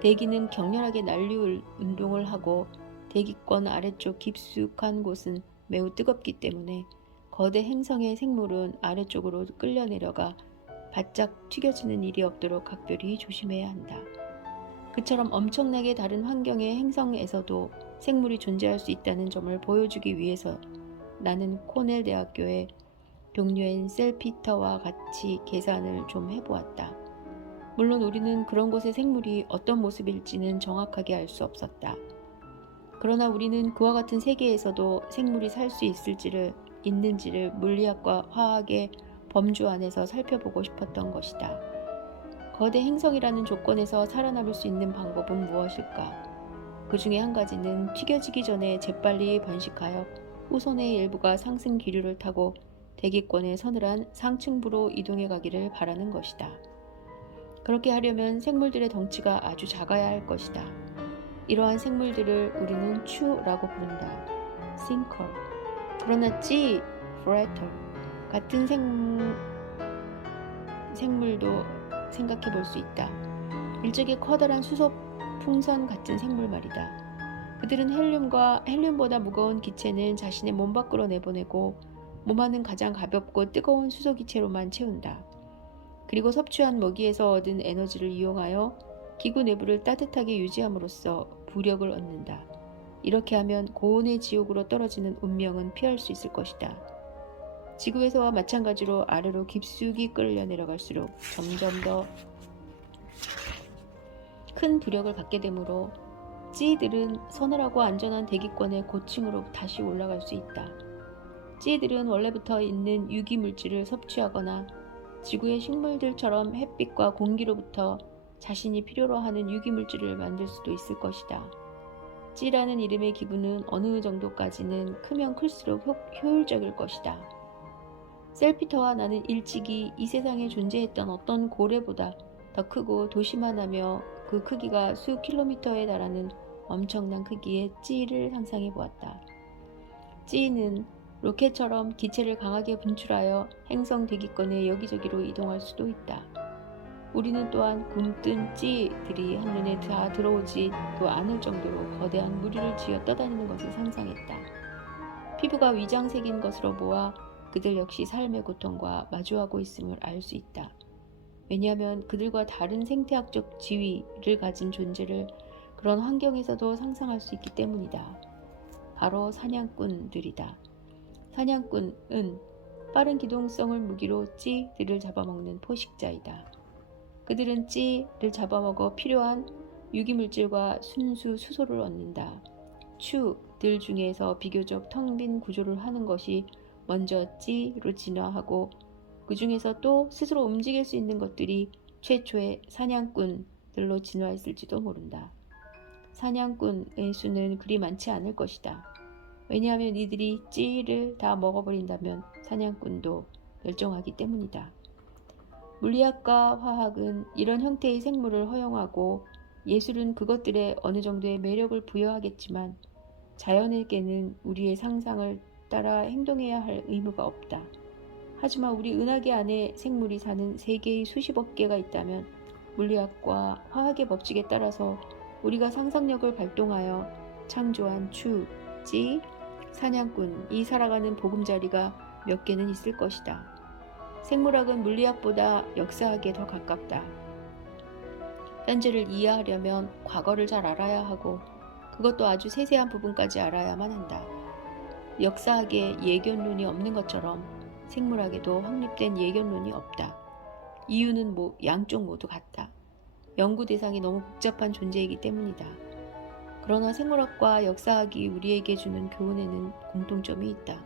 대기는 격렬하게 난류 운동을 하고 대기권 아래쪽 깊숙한 곳은 매우 뜨겁기 때문에 거대 행성의 생물은 아래쪽으로 끌려 내려가 바짝 튀겨지는 일이 없도록 각별히 조심해야 한다. 그처럼 엄청나게 다른 환경의 행성에서도 생물이 존재할 수 있다는 점을 보여주기 위해서 나는 코넬 대학교의 동료인 셀피터와 같이 계산을 좀 해보았다. 물론 우리는 그런 곳의 생물이 어떤 모습일지는 정확하게 알 수 없었다. 그러나 우리는 그와 같은 세계에서도 생물이 살 수 있는지를 물리학과 화학의 범주 안에서 살펴보고 싶었던 것이다. 거대 행성이라는 조건에서 살아남을 수 있는 방법은 무엇일까? 그 중에 한 가지는 튀겨지기 전에 재빨리 번식하여 후손의 일부가 상승 기류를 타고 대기권의 서늘한 상층부로 이동해 가기를 바라는 것이다. 그렇게 하려면 생물들의 덩치가 아주 작아야 할 것이다. 이러한 생물들을 우리는 추라고 부른다. 싱커. 그러나 찌, 프레터 같은 생물도 생각해 볼 수 있다. 일종의 커다란 수소 풍선 같은 생물 말이다. 그들은 헬륨보다 무거운 기체는 자신의 몸 밖으로 내보내고 몸 안은 가장 가볍고 뜨거운 수소 기체로만 채운다. 그리고 섭취한 먹이에서 얻은 에너지를 이용하여 기구 내부를 따뜻하게 유지함으로써 부력을 얻는다. 이렇게 하면 고온의 지옥으로 떨어지는 운명은 피할 수 있을 것이다. 지구에서와 마찬가지로 아래로 깊숙이 끌려 내려갈수록 점점 더 큰 부력을 갖게 되므로 찌들은 서늘하고 안전한 대기권의 고층으로 다시 올라갈 수 있다. 찌들은 원래부터 있는 유기물질을 섭취하거나 지구의 식물들처럼 햇빛과 공기로부터 자신이 필요로 하는 유기물질을 만들 수도 있을 것이다. 찌라는 이름의 기분은 어느 정도까지는 크면 클수록 효율적일 것이다. 셀피터와 나는 일찍이 이 세상에 존재했던 어떤 고래보다 더 크고 도시만하며 그 크기가 수 킬로미터에 달하는 엄청난 크기의 찌를 상상해 보았다. 찌는 로켓처럼 기체를 강하게 분출하여 행성 대기권의 여기저기로 이동할 수도 있다. 우리는 또한 굼뜬 찌들이 한눈에 다 들어오지도 않을 정도로 거대한 무리를 지어 떠다니는 것을 상상했다. 피부가 위장색인 것으로 보아 그들 역시 삶의 고통과 마주하고 있음을 알 수 있다. 왜냐하면 그들과 다른 생태학적 지위를 가진 존재를 그런 환경에서도 상상할 수 있기 때문이다. 바로 사냥꾼들이다. 사냥꾼은 빠른 기동성을 무기로 찌들을 잡아먹는 포식자이다. 그들은 찌를 잡아먹어 필요한 유기물질과 순수 수소를 얻는다. 추들 중에서 비교적 텅 빈 구조를 하는 것이 먼저 찌로 진화하고 그 중에서 또 스스로 움직일 수 있는 것들이 최초의 사냥꾼들로 진화했을지도 모른다. 사냥꾼의 수는 그리 많지 않을 것이다. 왜냐하면 이들이 찌를 다 먹어버린다면 사냥꾼도 멸종하기 때문이다. 물리학과 화학은 이런 형태의 생물을 허용하고 예술은 그것들에 어느 정도의 매력을 부여하겠지만 자연에게는 우리의 상상을 따라 행동해야 할 의무가 없다. 하지만 우리 은하계 안에 생물이 사는 세계의 수십억 개가 있다면 물리학과 화학의 법칙에 따라서 우리가 상상력을 발동하여 창조한 추, 찌, 사냥꾼이 살아가는 보금자리가 몇 개는 있을 것이다. 생물학은 물리학보다 역사학에 더 가깝다. 현재를 이해하려면 과거를 잘 알아야 하고 그것도 아주 세세한 부분까지 알아야만 한다. 역사학에 예견론이 없는 것처럼 생물학에도 확립된 예견론이 없다. 이유는 양쪽 모두 같다. 연구 대상이 너무 복잡한 존재이기 때문이다. 그러나 생물학과 역사학이 우리에게 주는 교훈에는 공통점이 있다.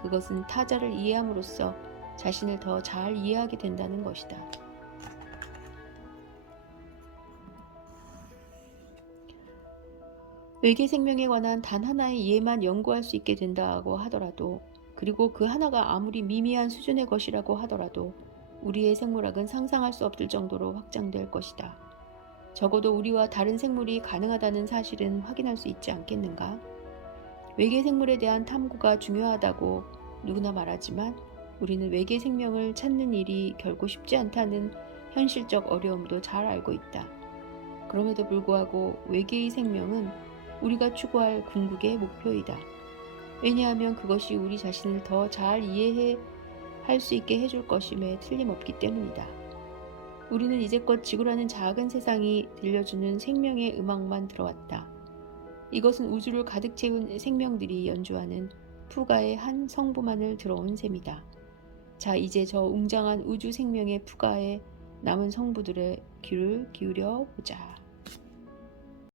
그것은 타자를 이해함으로써 자신을 더 잘 이해하게 된다는 것이다. 외계 생명에 관한 단 하나의 예만 연구할 수 있게 된다고 하더라도 그리고 그 하나가 아무리 미미한 수준의 것이라고 하더라도 우리의 생물학은 상상할 수 없을 정도로 확장될 것이다. 적어도 우리와 다른 생물이 가능하다는 사실은 확인할 수 있지 않겠는가? 외계 생물에 대한 탐구가 중요하다고 누구나 말하지만 우리는 외계 생명을 찾는 일이 결코 쉽지 않다는 현실적 어려움도 잘 알고 있다. 그럼에도 불구하고 외계의 생명은 우리가 추구할 궁극의 목표이다. 왜냐하면 그것이 우리 자신을 더 잘 이해할 수 있게 해줄 것임에 틀림없기 때문이다. 우리는 이제껏 지구라는 작은 세상이 들려주는 생명의 음악만 들어왔다. 이것은 우주를 가득 채운 생명들이 연주하는 푸가의 한 성부만을 들어온 셈이다. 자, 이제 저 웅장한 우주 생명의 푸가에 남은 성부들의 귀를 기울여 보자.